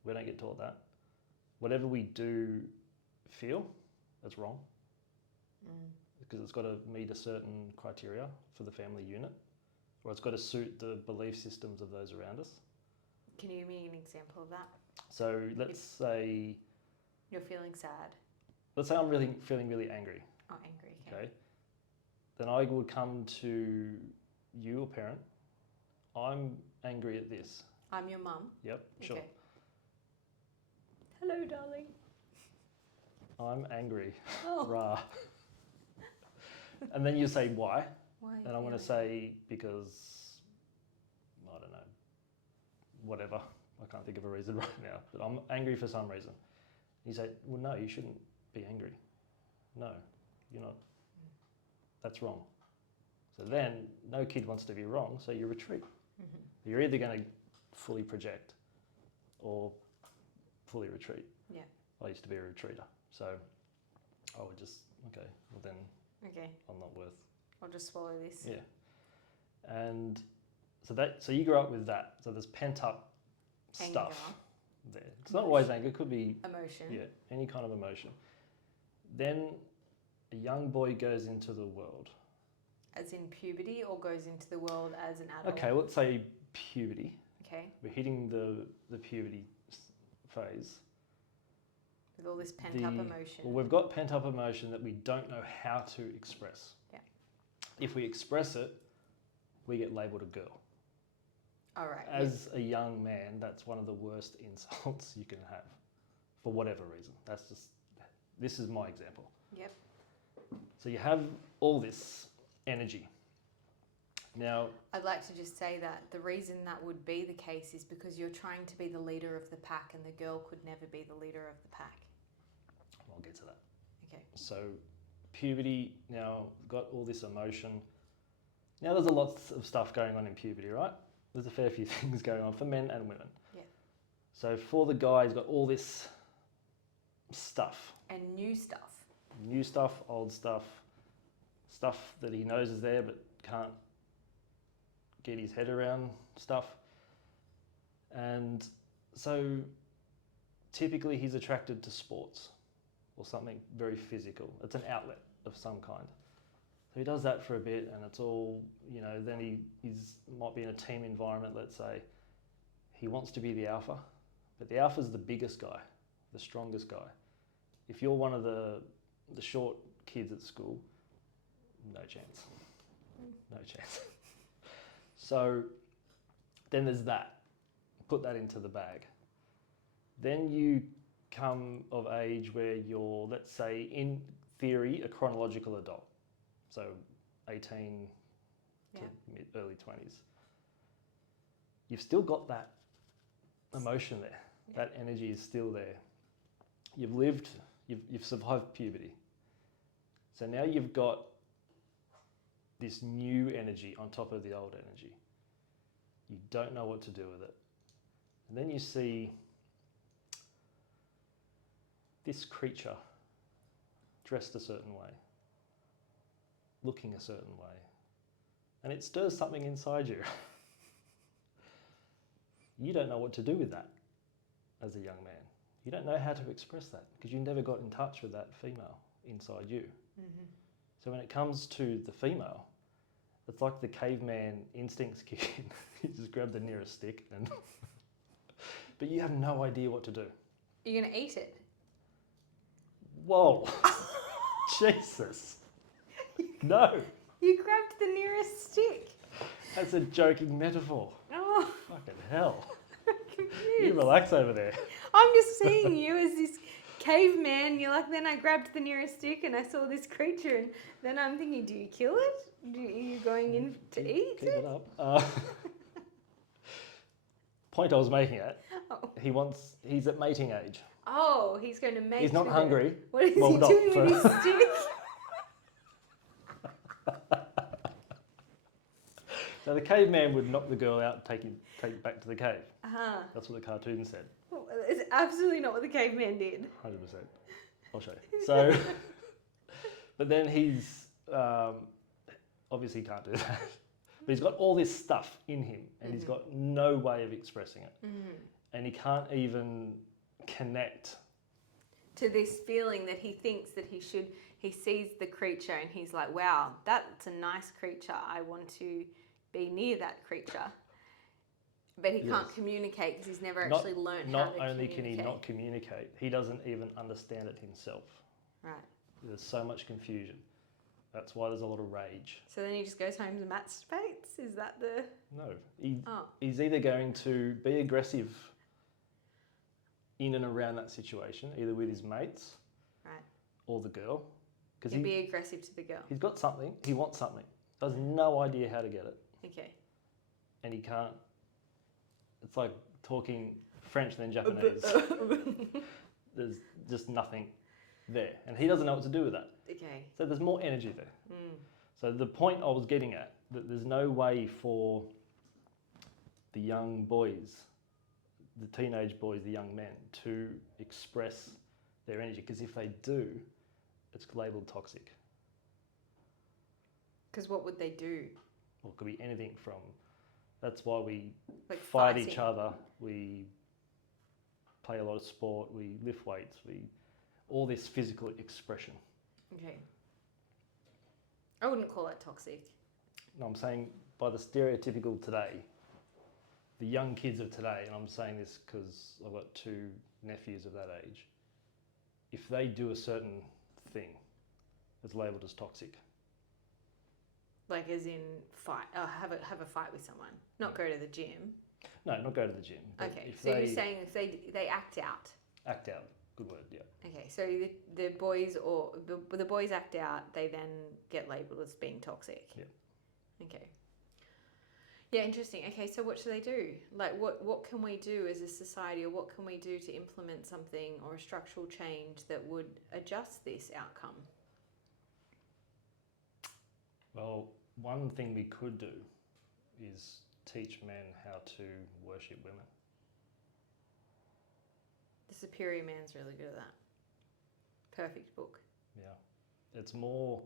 We don't get taught that. Whatever we do feel, that's wrong. Because it's got to meet a certain criteria for the family unit, or it's got to suit the belief systems of those around us. Can you give me an example of that? So let's say you're feeling sad. Let's say I'm feeling really angry. Oh, angry. Okay. Then I would come to you, a parent. I'm angry at this. I'm your mum. Yep, sure. Okay. Hello, darling. I'm angry. Oh. Rah. And then you say why? Why? And I'm going to say because, I don't know, whatever. I can't think of a reason right now, but I'm angry for some reason. You say, well, no, you shouldn't be angry. No, you're not. That's wrong. So then no kid wants to be wrong, so you retreat. You're either going to fully project or fully retreat. Yeah. I used to be a retreater, so I would just, okay, well then I'm not worth. I'll just swallow this. Yeah. And so you grew up with that. So there's pent up stuff there. It's not always anger, it could be emotion. Yeah, any kind of emotion. Then a young boy goes into the world. As in puberty, or goes into the world as an adult? Okay, let's say puberty. Okay. We're hitting the puberty phase. With all this pent up emotion. Well, we've got pent up emotion that we don't know how to express. Yeah. If we express it, we get labelled a girl. All right. As a young man, that's one of the worst insults you can have, for whatever reason. This is my example. Yep. So you have all this energy. Now, I'd like to just say that the reason that would be the case is because you're trying to be the leader of the pack, and the girl could never be the leader of the pack. I'll get to that. Okay. So puberty, now got all this emotion. Now there's a lot of stuff going on in puberty, right? There's a fair few things going on for men and women. Yeah. So for the guy, he's got all this stuff. And new stuff. New stuff, old stuff, stuff that he knows is there but can't get his head around stuff. And so typically he's attracted to sports or something very physical. It's an outlet of some kind. So he does that for a bit, and it's all, then he might be in a team environment, let's say. He wants to be the alpha, but the alpha's the biggest guy, the strongest guy. If you're one of the short kids at school, no chance. No chance. So then there's that. Put that into the bag. Then you come of age where you're, let's say, in theory, a chronological adult. So 18 to early 20s. You've still got that emotion there. Yeah. That energy is still there. You've lived, you've survived puberty. So now you've got this new energy on top of the old energy. You don't know what to do with it. And then you see this creature dressed a certain way, looking a certain way, and it stirs something inside you. You don't know what to do with that as a young man. You don't know how to express that because you never got in touch with that female inside you. Mm-hmm. So when it comes to the female, it's like the caveman instincts kick in. You just grab the nearest stick and but you have no idea what to do. You're going to eat it? Whoa. Jesus. No. You grabbed the nearest stick. That's a joking metaphor. Oh. Fucking hell. I'm confused. You relax over there. I'm just seeing you as this caveman, you're like, then I grabbed the nearest stick and I saw this creature, and then I'm thinking, do you kill it? Are you going in to eat Keep it? it up. Point I was making at, Oh. he's at mating age. Oh, he's going to mate. He's not with hungry. it. What is Well, he not doing for- with his stick? So the caveman would knock the girl out and take it back to the cave. Uh-huh. That's what the cartoon said. Well, it's absolutely not what the caveman did. 100%. I'll show you. So, but then he's obviously can't do that. But he's got all this stuff in him, and he's got no way of expressing it, and he can't even connect to this feeling that he thinks that he should. He sees the creature and he's like, "Wow, that's a nice creature. I want to be near that creature." But he can't communicate because he's never actually learned how to communicate. Not only can he not communicate, he doesn't even understand it himself. Right. There's so much confusion. That's why there's a lot of rage. So then he just goes home and masturbates? Is that the... No. He's either going to be aggressive in and around that situation, either with his mates or the girl. He'd be aggressive to the girl. He's got something. He wants something. Has no idea how to get it. Okay. And he can't. It's like talking French and then Japanese. There's just nothing there. And he doesn't know what to do with that. Okay. So there's more energy there. So the point I was getting at, that there's no way for the young boys, the teenage boys, the young men, to express their energy. Because if they do, it's labelled toxic. Because what would they do? Well, it could be anything from... That's why we fight each other, we play a lot of sport, we lift weights, all this physical expression. Okay. I wouldn't call it toxic. No, I'm saying by the stereotypical today, the young kids of today, and I'm saying this because I've got 2 nephews of that age, if they do a certain thing, it's labelled as toxic. Like as in fight, have a fight with someone, not go to the gym. No, not go to the gym. Okay, so you're saying if they act out. Act out, good word, yeah. Okay, so the boys or the boys act out, they then get labelled as being toxic. Yeah. Okay. Yeah, interesting. Okay, so what should they do? Like, what can we do as a society, or what can we do to implement something or a structural change that would adjust this outcome? Well, one thing we could do is teach men how to worship women. The Superior Man's really good at that. Perfect book. Yeah. It's more,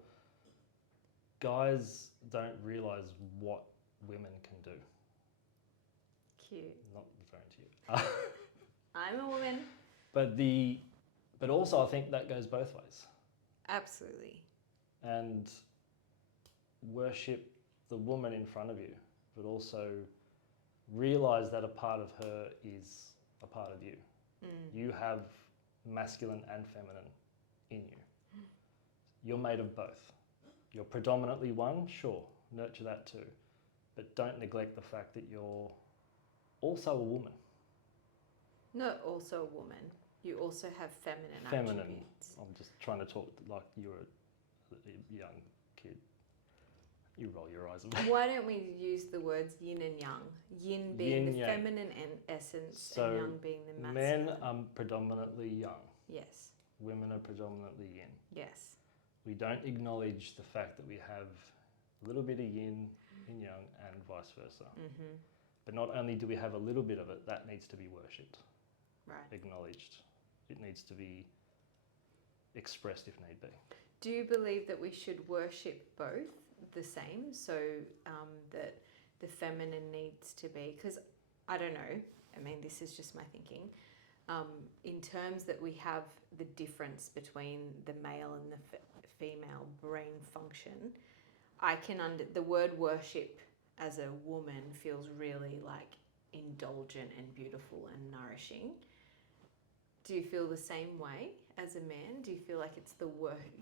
guys don't realise what women can do. Cute. Not referring to you. I'm a woman. But also I think that goes both ways. Absolutely. And worship the woman in front of you, but also realise that a part of her is a part of you. You have masculine and feminine in you. You're made of both. You're predominantly one, sure, nurture that too. But don't neglect the fact that you're also a woman. Not also a woman. You also have feminine attributes. I'm just trying to talk like you're a young kid. You roll your eyes at me. Why don't we use the words yin and yang? Yin being the feminine essence, and yang being the masculine. Men are predominantly yang. Yes. Women are predominantly yin. Yes. We don't acknowledge the fact that we have a little bit of yin in yang and vice versa. But not only do we have a little bit of it, that needs to be worshipped. Right. Acknowledged. It needs to be expressed if need be. Do you believe that we should worship both the same, so that the feminine needs to be, because I don't know, I mean this is just my thinking, in terms that we have the difference between the male and the female brain function, I can the word worship as a woman feels really like indulgent and beautiful and nourishing. Do you feel the same way as a man? Do you feel like it's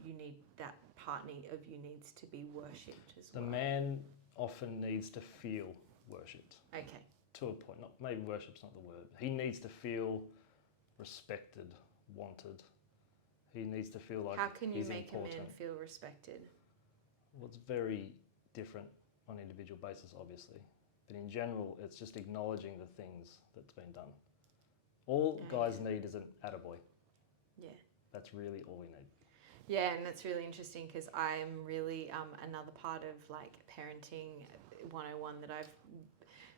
you need that partner of you needs to be worshipped as well? The man often needs to feel worshipped. Okay. To a point. Maybe worship's not the word. He needs to feel respected, wanted, He needs to feel like How can you he's make important. a man feel respected? Well, it's very different on an individual basis, obviously. But in general, it's just acknowledging the things that's been done. All guys need is an attaboy. Yeah. That's really all we need. Yeah, and that's really interesting because I'm really another part of like parenting 101 that I've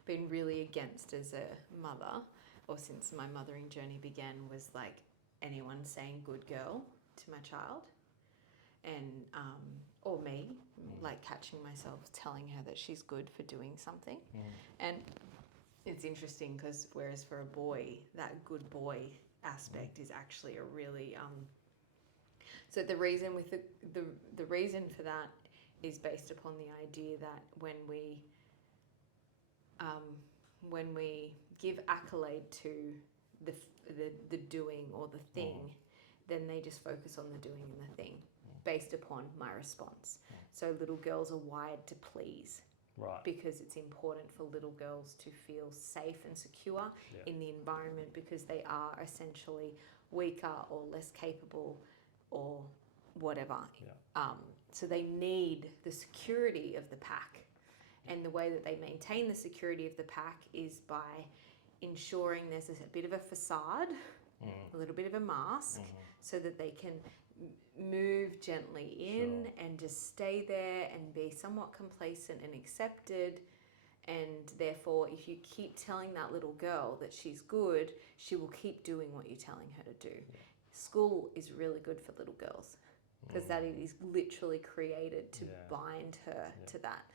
been really against as a mother, or since my mothering journey began, was like anyone saying good girl to my child, and or me, like catching myself telling her that she's good for doing something. And it's interesting because whereas for a boy, that good boy aspect is actually a really so the reason with the reason for that is based upon the idea that when we give accolade to the doing or the thing, then they just focus on the doing and the thing based upon my response. So little girls are wired to please. Right. Because it's important for little girls to feel safe and secure in the environment, because they are essentially weaker or less capable or whatever. So they need the security of the pack. And the way that they maintain the security of the pack is by ensuring there's a bit of a facade, a little bit of a mask, so that they can move gently in and just stay there and be somewhat complacent and accepted. And therefore, if you keep telling that little girl that she's good, she will keep doing what you're telling her to do. School is really good for little girls because that is literally created to bind her to that.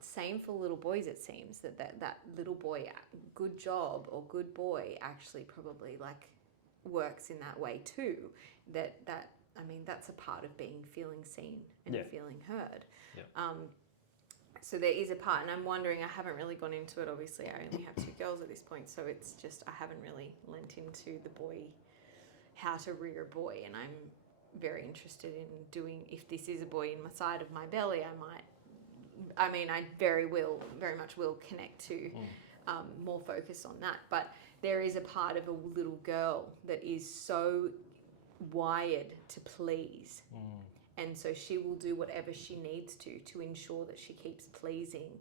Same for little boys, it seems, that little boy, good job or good boy, actually probably like works in that way too. That's a part of feeling seen and feeling heard. So there is a part, and I'm wondering, I haven't really gone into it, obviously I only have 2 girls at this point, so it's just I haven't really lent into the boy, how to rear a boy, and I'm very interested in doing, if this is a boy inside of my belly, I very much will connect to more focus on that. But there is a part of a little girl that is so wired to please. And so she will do whatever she needs to ensure that she keeps pleasing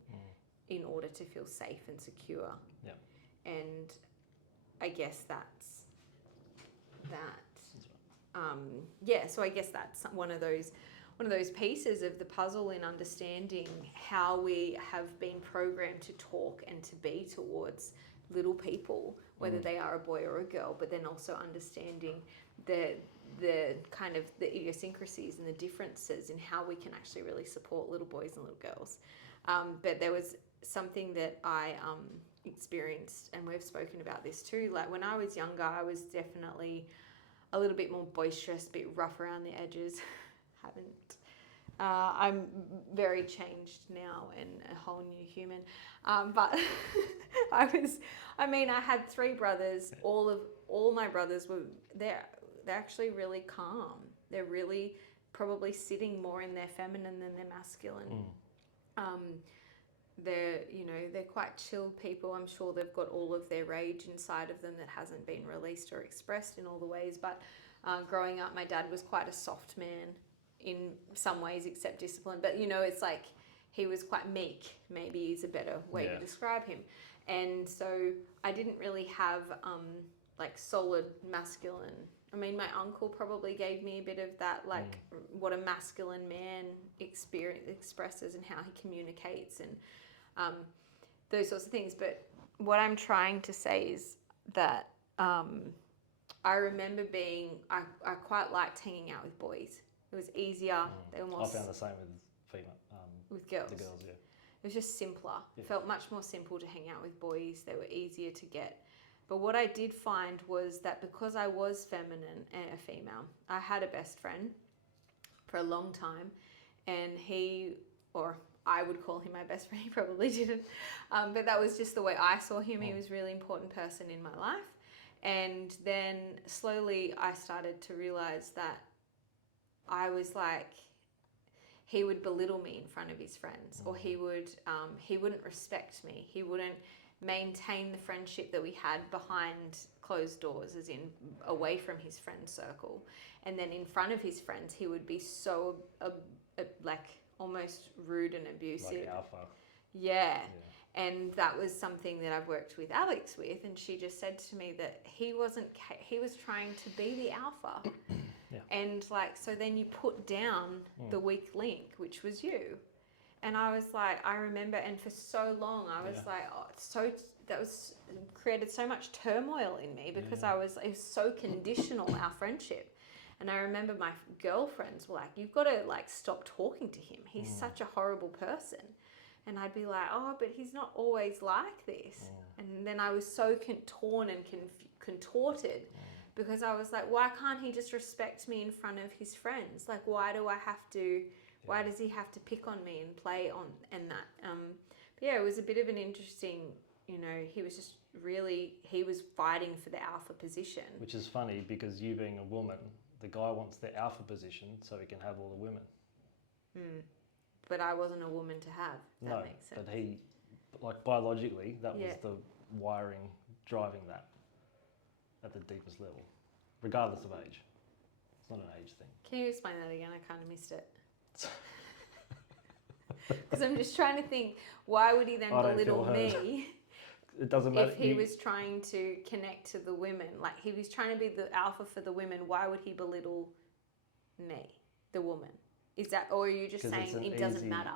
in order to feel safe and secure. And I guess that's that. So I guess that's one of those pieces of the puzzle in understanding how we have been programmed to talk and to be towards little people, whether they are a boy or a girl, but then also understanding the kind of the idiosyncrasies and the differences in how we can actually really support little boys and little girls. But there was something that I experienced, and we've spoken about this too, like when I was younger, I was definitely a little bit more boisterous, a bit rough around the edges. I'm very changed now and a whole new human. But I had 3 brothers. All my brothers they're actually really calm. They're really probably sitting more in their feminine than their masculine. They're quite chilled people. I'm sure they've got all of their rage inside of them that hasn't been released or expressed in all the ways. But growing up, my dad was quite a soft man in some ways, except discipline. But it's like he was quite meek, maybe is a better way to describe him. And so I didn't really have like solid masculine. My uncle probably gave me a bit of that, like what a masculine man expresses and how he communicates and those sorts of things. But what I'm trying to say is that I remember I quite liked hanging out with boys. It was easier. They almost. I found the same with female. With girls. The girls, It was just simpler. It felt much more simple to hang out with boys. They were easier to get. But what I did find was that because I was feminine and a female, I had a best friend for a long time, and I would call him my best friend. He probably didn't, but that was just the way I saw him. He was a really important person in my life. And then slowly I started to realize that I was like, he would belittle me in front of his friends, or he wouldn't respect me. He wouldn't maintain the friendship that we had behind closed doors, as in away from his friend circle. And then in front of his friends, he would be so like almost rude and abusive. Like alpha. Yeah. And that was something that I've worked with Alex with, and she just said to me that he was trying to be the alpha. Yeah. And like, so then you put down the weak link, which was you. And I was like, I remember, and for so long I was like, oh, that was created so much turmoil in me because it was so conditional, our friendship. And I remember my girlfriends were like, you've got to like stop talking to him. He's such a horrible person. And I'd be like, oh, but he's not always like this. And then I was so torn and contorted because I was like, why can't he just respect me in front of his friends? Like, why do I have to, why does he have to pick on me and play on and that? But yeah, it was a bit of an interesting, you know, he was just really, he was fighting for the alpha position. Which is funny because you being a woman, the guy wants the alpha position so he can have all the women. But I wasn't a woman to have. That makes sense. But he, like biologically, that was the wiring driving that at the deepest level, regardless of age. It's not an age thing. Can you explain that again? I kind of missed it. Because I'm just trying to think, why would he then belittle me? It doesn't matter. If he was trying to connect to the women, like he was trying to be the alpha for the women, why would he belittle me, the woman? Is that, or are you just saying it doesn't matter?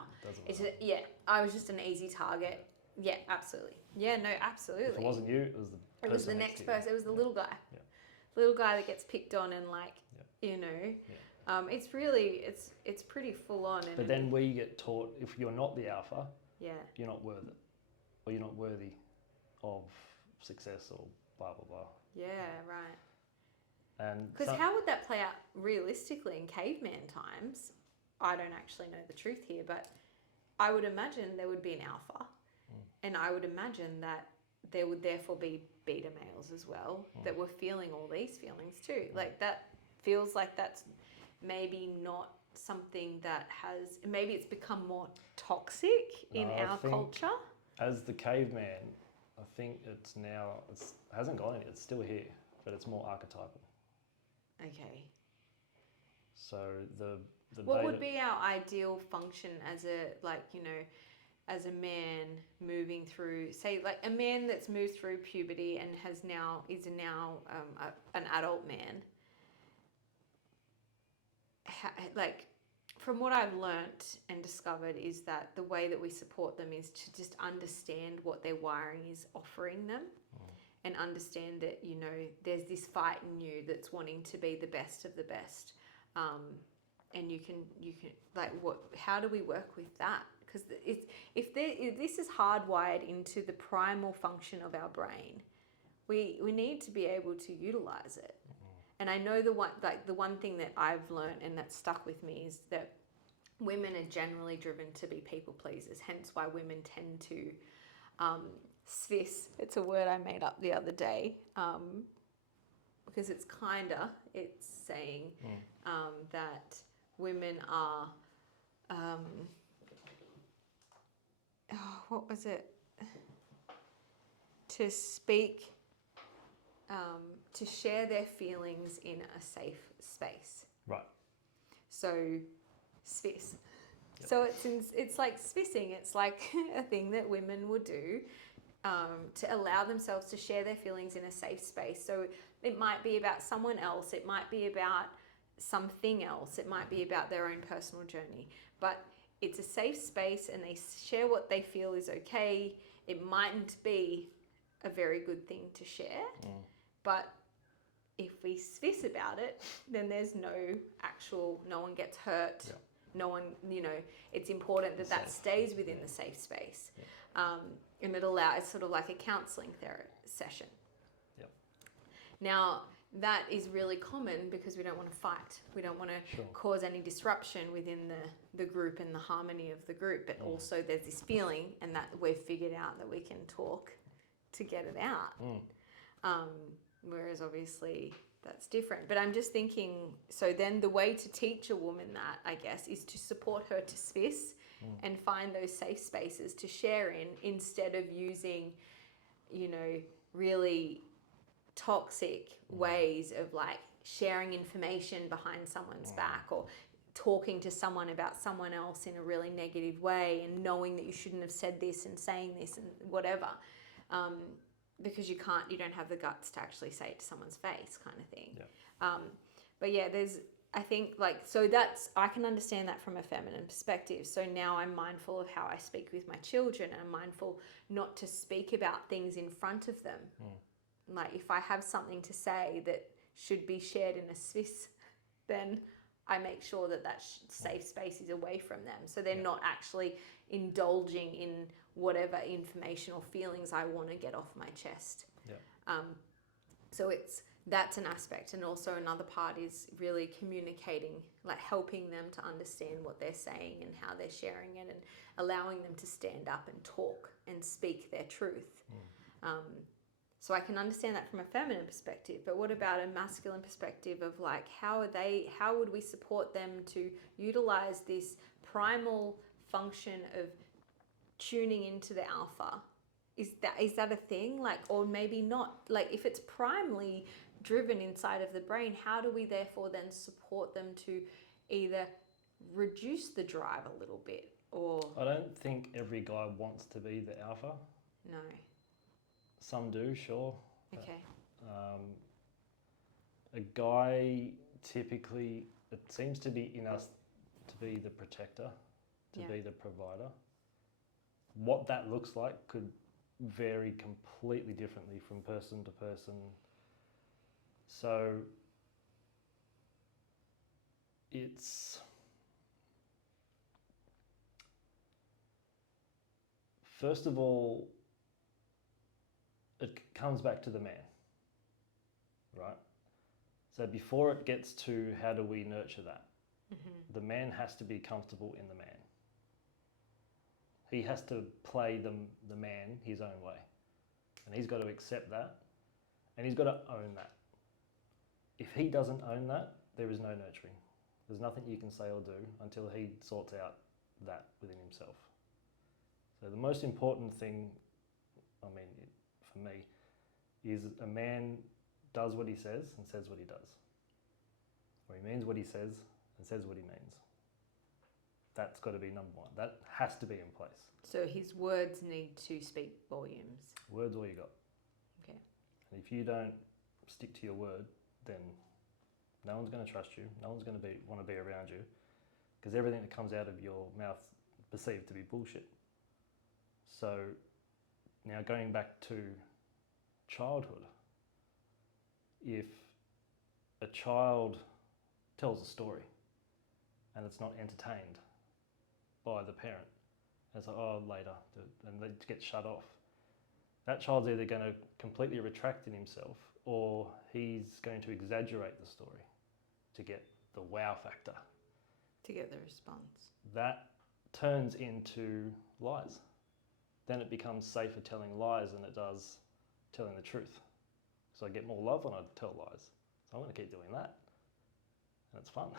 I was just an easy target. Yeah, absolutely. Yeah, no, absolutely. If it wasn't you, it was the next person. It was the little guy. Yeah. Little guy that gets picked on and like, you know, it's really, it's pretty full on. But then we get taught if you're not the alpha, you're not worth it, or you're not worthy of success or blah blah blah. Yeah, right. And because how would that play out realistically in caveman times? I don't actually know the truth here, but I would imagine there would be an alpha, and I would imagine that there would therefore be beta males as well that were feeling all these feelings too. Like that feels like that's maybe not something that has, maybe it's become more toxic in our culture. As the caveman, I think it hasn't gone any, it's still here, but it's more archetypal. Okay. So the what would be our ideal function as a, like, you know, as a man moving through, say, like a man that's moved through puberty and is now an adult man? Like, from what I've learnt and discovered is that the way that we support them is to just understand what their wiring is offering them, and understand that, you know, there's this fight in you that's wanting to be the best of the best. And you can like, how do we work with that? Because if this is hardwired into the primal function of our brain, we need to be able to utilize it. And I know the one thing that I've learned and that stuck with me is that women are generally driven to be people pleasers, hence why women tend to svis. It's a word I made up the other day, because it's saying that women are, what was it? To speak, to share their feelings in a safe space. Right. So, svis. Yep. So it's like svissing. It's like a thing that women would do to allow themselves to share their feelings in a safe space. So it might be about someone else. It might be about something else. It might be about their own personal journey. But it's a safe space and they share what they feel is okay. It mightn't be a very good thing to share. But if we svis about it, then there's no one gets hurt. Yeah. No one, you know, it's important that stays within the safe space. Yeah. And it's sort of like a counselling session. Yep. Now, that is really common because we don't want to fight. We don't want to cause any disruption within the group and the harmony of the group. But also there's this feeling, and that we've figured out that we can talk to get it out. Whereas obviously that's different. But I'm just thinking, so then the way to teach a woman that, I guess, is to support her to svis and find those safe spaces to share in, instead of using really toxic ways of like sharing information behind someone's back, or talking to someone about someone else in a really negative way, and knowing that you shouldn't have said this and saying this and whatever, because you don't have the guts to actually say it to someone's face, kind of thing. But yeah, I think I can understand that from a feminine perspective. So now I'm mindful of how I speak with my children, and I'm mindful not to speak about things in front of them. Like if I have something to say that should be shared in a space, then I make sure that safe space is away from them. So they're not actually indulging in whatever information or feelings I want to get off my chest. So that's an aspect. And also another part is really communicating, like helping them to understand what they're saying and how they're sharing it, and allowing them to stand up and talk and speak their truth. So I can understand that from a feminine perspective, but what about a masculine perspective of like, how would we support them to utilize this primal function of tuning into the alpha? Is that a thing? Like, or maybe not? Like, if it's primarily driven inside of the brain, how do we therefore then support them to either reduce the drive a little bit, or... I don't think every guy wants to be the alpha. No. Some do, sure. Okay. A guy, typically, it seems to be in us to be the protector, to be the provider. What that looks like could vary completely differently from person to person. So it's... First of all, it comes back to the man, right? So before it gets to how do we nurture that, the man has to be comfortable in the man. He has to play the man his own way. And he's got to accept that, and he's got to own that. If he doesn't own that, there is no nurturing. There's nothing you can say or do until he sorts out that within himself. So the most important thing, for me, is a man does what he says and says what he does. Or he means what he says and says what he means. That's got to be number one. That has to be in place. So his words need to speak volumes. Words all you got. Okay. And if you don't stick to your word, then no one's going to trust you. No one's going to want to be around you, because everything that comes out of your mouth is perceived to be bullshit. So now going back to childhood, if a child tells a story and it's not entertained by the parent, and it's like, oh, later, and they get shut off, that child's either going to completely retract in himself, or he's going to exaggerate the story to get the wow factor. To get the response. That turns into lies. Then it becomes safer telling lies than it does telling the truth. So I get more love when I tell lies. So I'm going to keep doing that. And it's fun.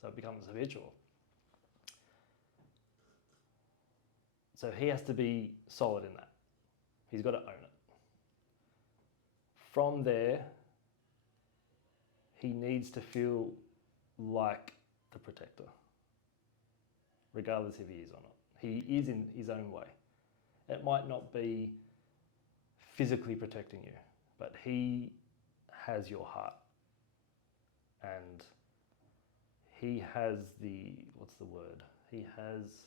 So it becomes habitual. So he has to be solid in that. He's got to own it. From there, he needs to feel like the protector, regardless if he is or not. He is in his own way. It might not be physically protecting you, but he has your heart. And he has the, what's the word? He has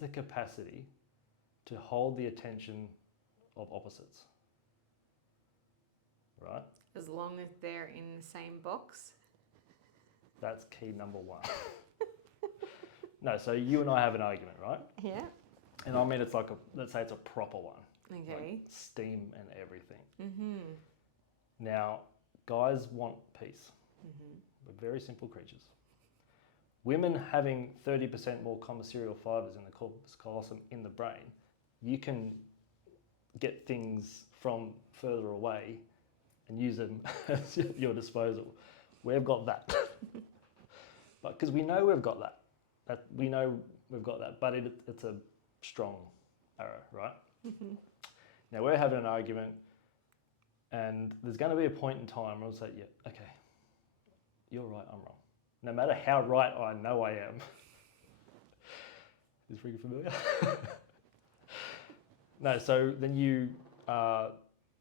the capacity to hold the attention of opposites. Right? As long as they're in the same box. That's key number one. No, so you and I have an argument, right? Yeah. And I mean, it's like let's say it's a proper one. Okay. Like steam and everything. Mm-hmm. Now, guys want peace. Mm-hmm. We're very simple creatures. Women having 30% more commissarial fibres in the corpus callosum in the brain, you can get things from further away and use them at your disposal. We've got that. But because we know we've got that. We know we've got that, but it's a strong arrow, right? Mm-hmm. Now we're having an argument, and there's going to be a point in time where I'll say, yeah, okay, you're right, I'm wrong. No matter how right I know I am. Is this ring familiar? No, so then you,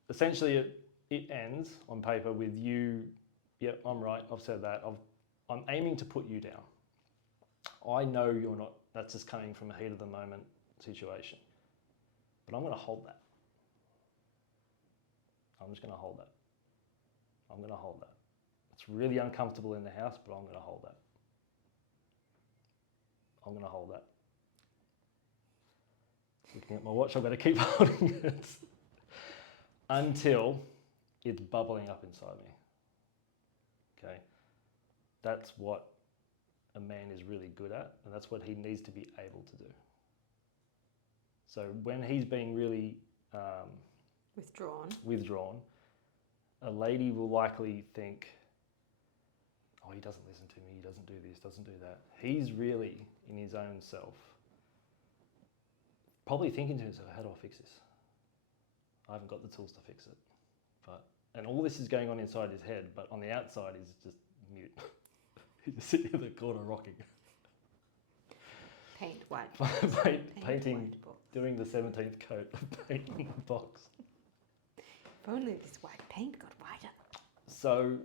essentially it ends on paper with you, yep, I'm right, I've said that, I'm aiming to put you down. I know you're not, that's just coming from a heat of the moment situation. But I'm going to hold that. I'm just going to hold that. I'm going to hold that. It's really uncomfortable in the house, but I'm going to hold that. I'm going to hold that. Looking at my watch, I'm going to keep holding it until it's bubbling up inside me. Okay? That's what a man is really good at, and that's what he needs to be able to do. So when he's being really withdrawn, a lady will likely think, oh, he doesn't listen to me, he doesn't do this, doesn't do that. He's really in his own self, probably thinking to himself, how do I fix this? I haven't got the tools to fix it. And all this is going on inside his head, but on the outside he's just mute. He's just sitting in the corner rocking. Paint white. Painting, white box. Doing the 17th coat of paint in the box. If only this white paint got whiter. So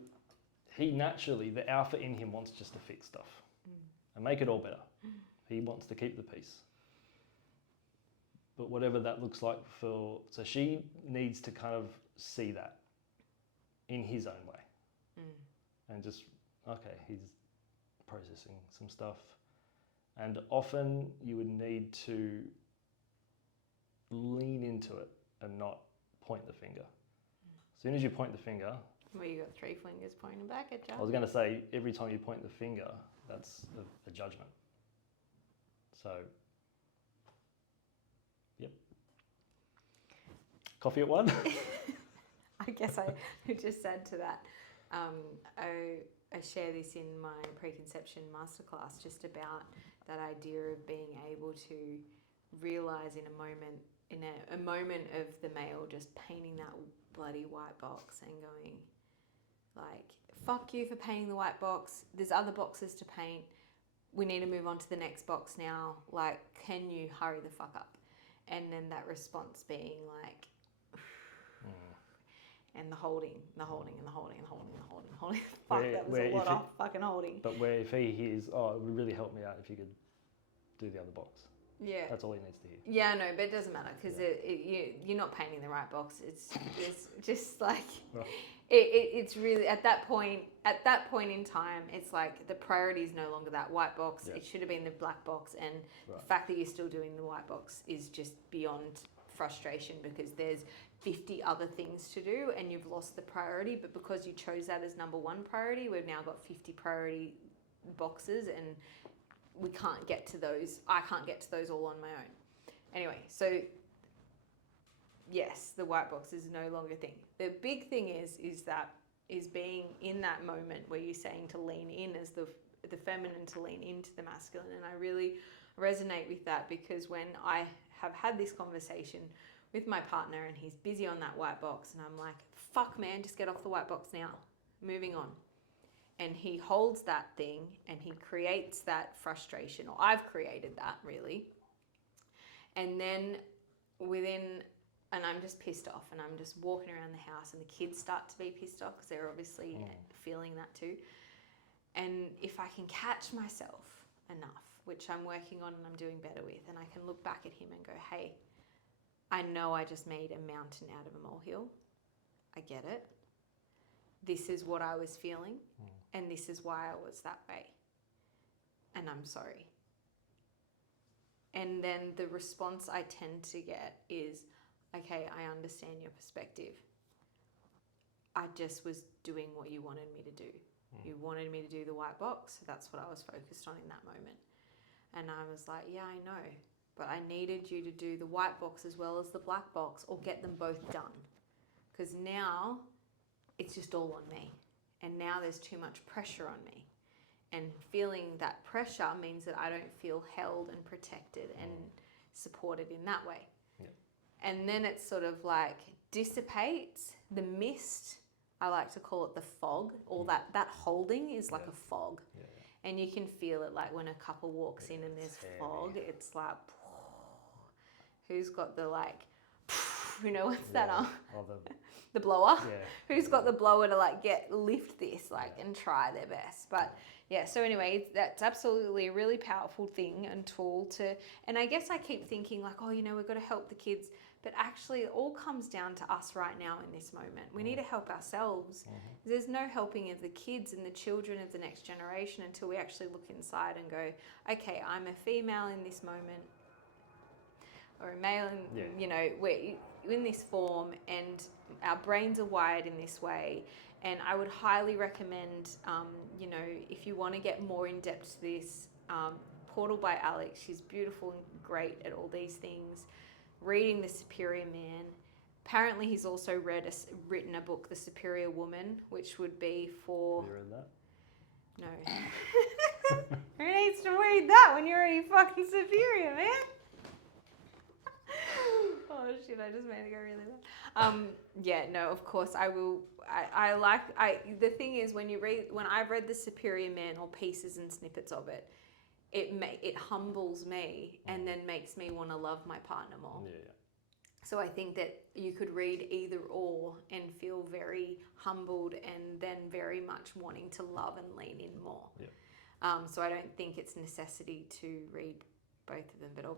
he naturally, the alpha in him wants just to fix stuff and make it all better. He wants to keep the peace. But whatever that looks like so she needs to kind of see that in his own way. And just, okay, he's processing some stuff. And often you would need to lean into it and not point the finger. As soon as you point the finger... Well, you got 3 fingers pointing back at you. I was going to say, every time you point the finger, that's a judgment. So, yep. Coffee at 1? I guess I just add to that. I share this in my preconception masterclass, just about that idea of being able to realise in a moment of the male just painting that bloody white box and going like, fuck you for painting the white box, there's other boxes to paint, we need to move on to the next box now, like, can you hurry the fuck up? And then that response being like, and the holding. Fuck, that was a lot of fucking holding. But where if he hears, oh, it would really help me out if you could do the other box. Yeah. That's all he needs to hear. Yeah, no, but it doesn't matter because you're not painting the right box. It's just like, right. It's really, at that point in time, it's like the priority is no longer that white box. Yeah. It should have been the black box. And right. The fact that you're still doing the white box is just beyond frustration because there's 50 other things to do and you've lost the priority, but because you chose that as number 1 priority, we've now got 50 priority boxes and we can't get to those. I can't get to those all on my own. Anyway, so yes, the white box is no longer a thing. The big thing is being in that moment where you're saying to lean in as the feminine to lean into the masculine, and I really resonate with that because when I have had this conversation with my partner and he's busy on that white box and I'm like, fuck man, just get off the white box now, moving on. And he holds that thing and he creates that frustration, or I've created that really. And then and I'm just pissed off and I'm just walking around the house and the kids start to be pissed off because they're obviously feeling that too. And if I can catch myself enough, which I'm working on and I'm doing better with, and I can look back at him and go, hey, I know I just made a mountain out of a molehill. I get it. This is what I was feeling, and this is why I was that way. And I'm sorry. And then the response I tend to get is, okay, I understand your perspective. I just was doing what you wanted me to do. You wanted me to do the white box, so that's what I was focused on in that moment. And I was like, yeah, I know, but I needed you to do the white box as well as the black box, or get them both done. Because now it's just all on me. And now there's too much pressure on me. And feeling that pressure means that I don't feel held and protected and supported in that way. Yeah. and then it sort of like dissipates. The mist, I like to call it the fog, or that holding is like a fog. And you can feel it like when a couple walks in and there's fog, it's like, who's got the like, what's that on? The blower? Yeah. Who's got the blower to like lift this and try their best. But yeah, so anyway, that's absolutely a really powerful thing and tool and I guess I keep thinking like, we've got to help the kids. But actually, it all comes down to us right now in this moment. We need to help ourselves. There's no helping of the kids and the children of the next generation until we actually look inside and go, okay, I'm a female in this moment, or a male, we're in this form, and our brains are wired in this way. And I would highly recommend, if you want to get more in depth to this, Portal by Alex. She's beautiful and great at all these things. Reading The Superior Man. Apparently he's also written a book, The Superior Woman, which would be for... Have you read that? No. Who needs to read that when you're already fucking superior, man? Oh shit, I just made it go really bad. No, of course I will. The thing is, when I've read The Superior Man or pieces and snippets of it, it humbles me and then makes me want to love my partner more. So I think that you could read either or and feel very humbled and then very much wanting to love and lean in more. So I don't think it's necessity to read both of them, but